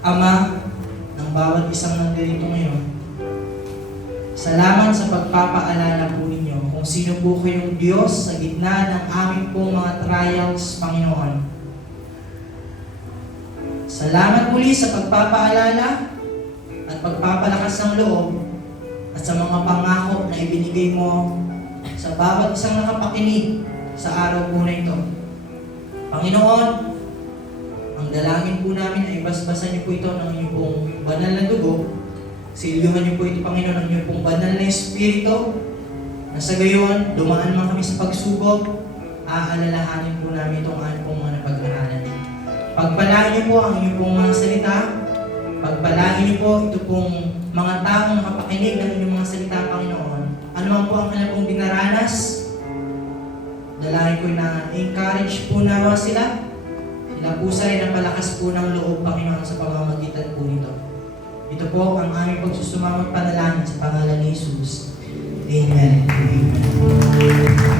Ama ng bawat isang nandito ngayon, salamat sa pagpapaalala po ninyo kung sino po kayong Diyos sa gitna ng aming pong mga trials, Panginoon. Salamat muli sa pagpapaalala at pagpapalakas ng loob at sa mga pangako na ibinigay mo sa bawat isang nakapakinig sa araw po na ito. Panginoon, ang dalangin po namin ay basbasan niyo po ito ng inyong pong banal na dugo. Silyuhan niyo po ito, Panginoon, ng inyong pong banal na Espiritu, na sa gayon, dumaan man kami sa pagsubok, aalalahanin po namin itong aming pong mga napag-aralan. Pagpalain niyo po ang inyong pong mga salita, pagpalain niyo po ito pong mga taong nakapakinig ng inyong mga salita, Panginoon. Ano man po ang kanilang pong dinaranas, dalangin ko na encourage po nawa sila. Sila po sa rin ang palakas po ng loob, Panginoon, sa pamamagitan po nito. Ito po ang aming pagsusumamang panalangin sa pangalan ni Jesus. Amen. Amen.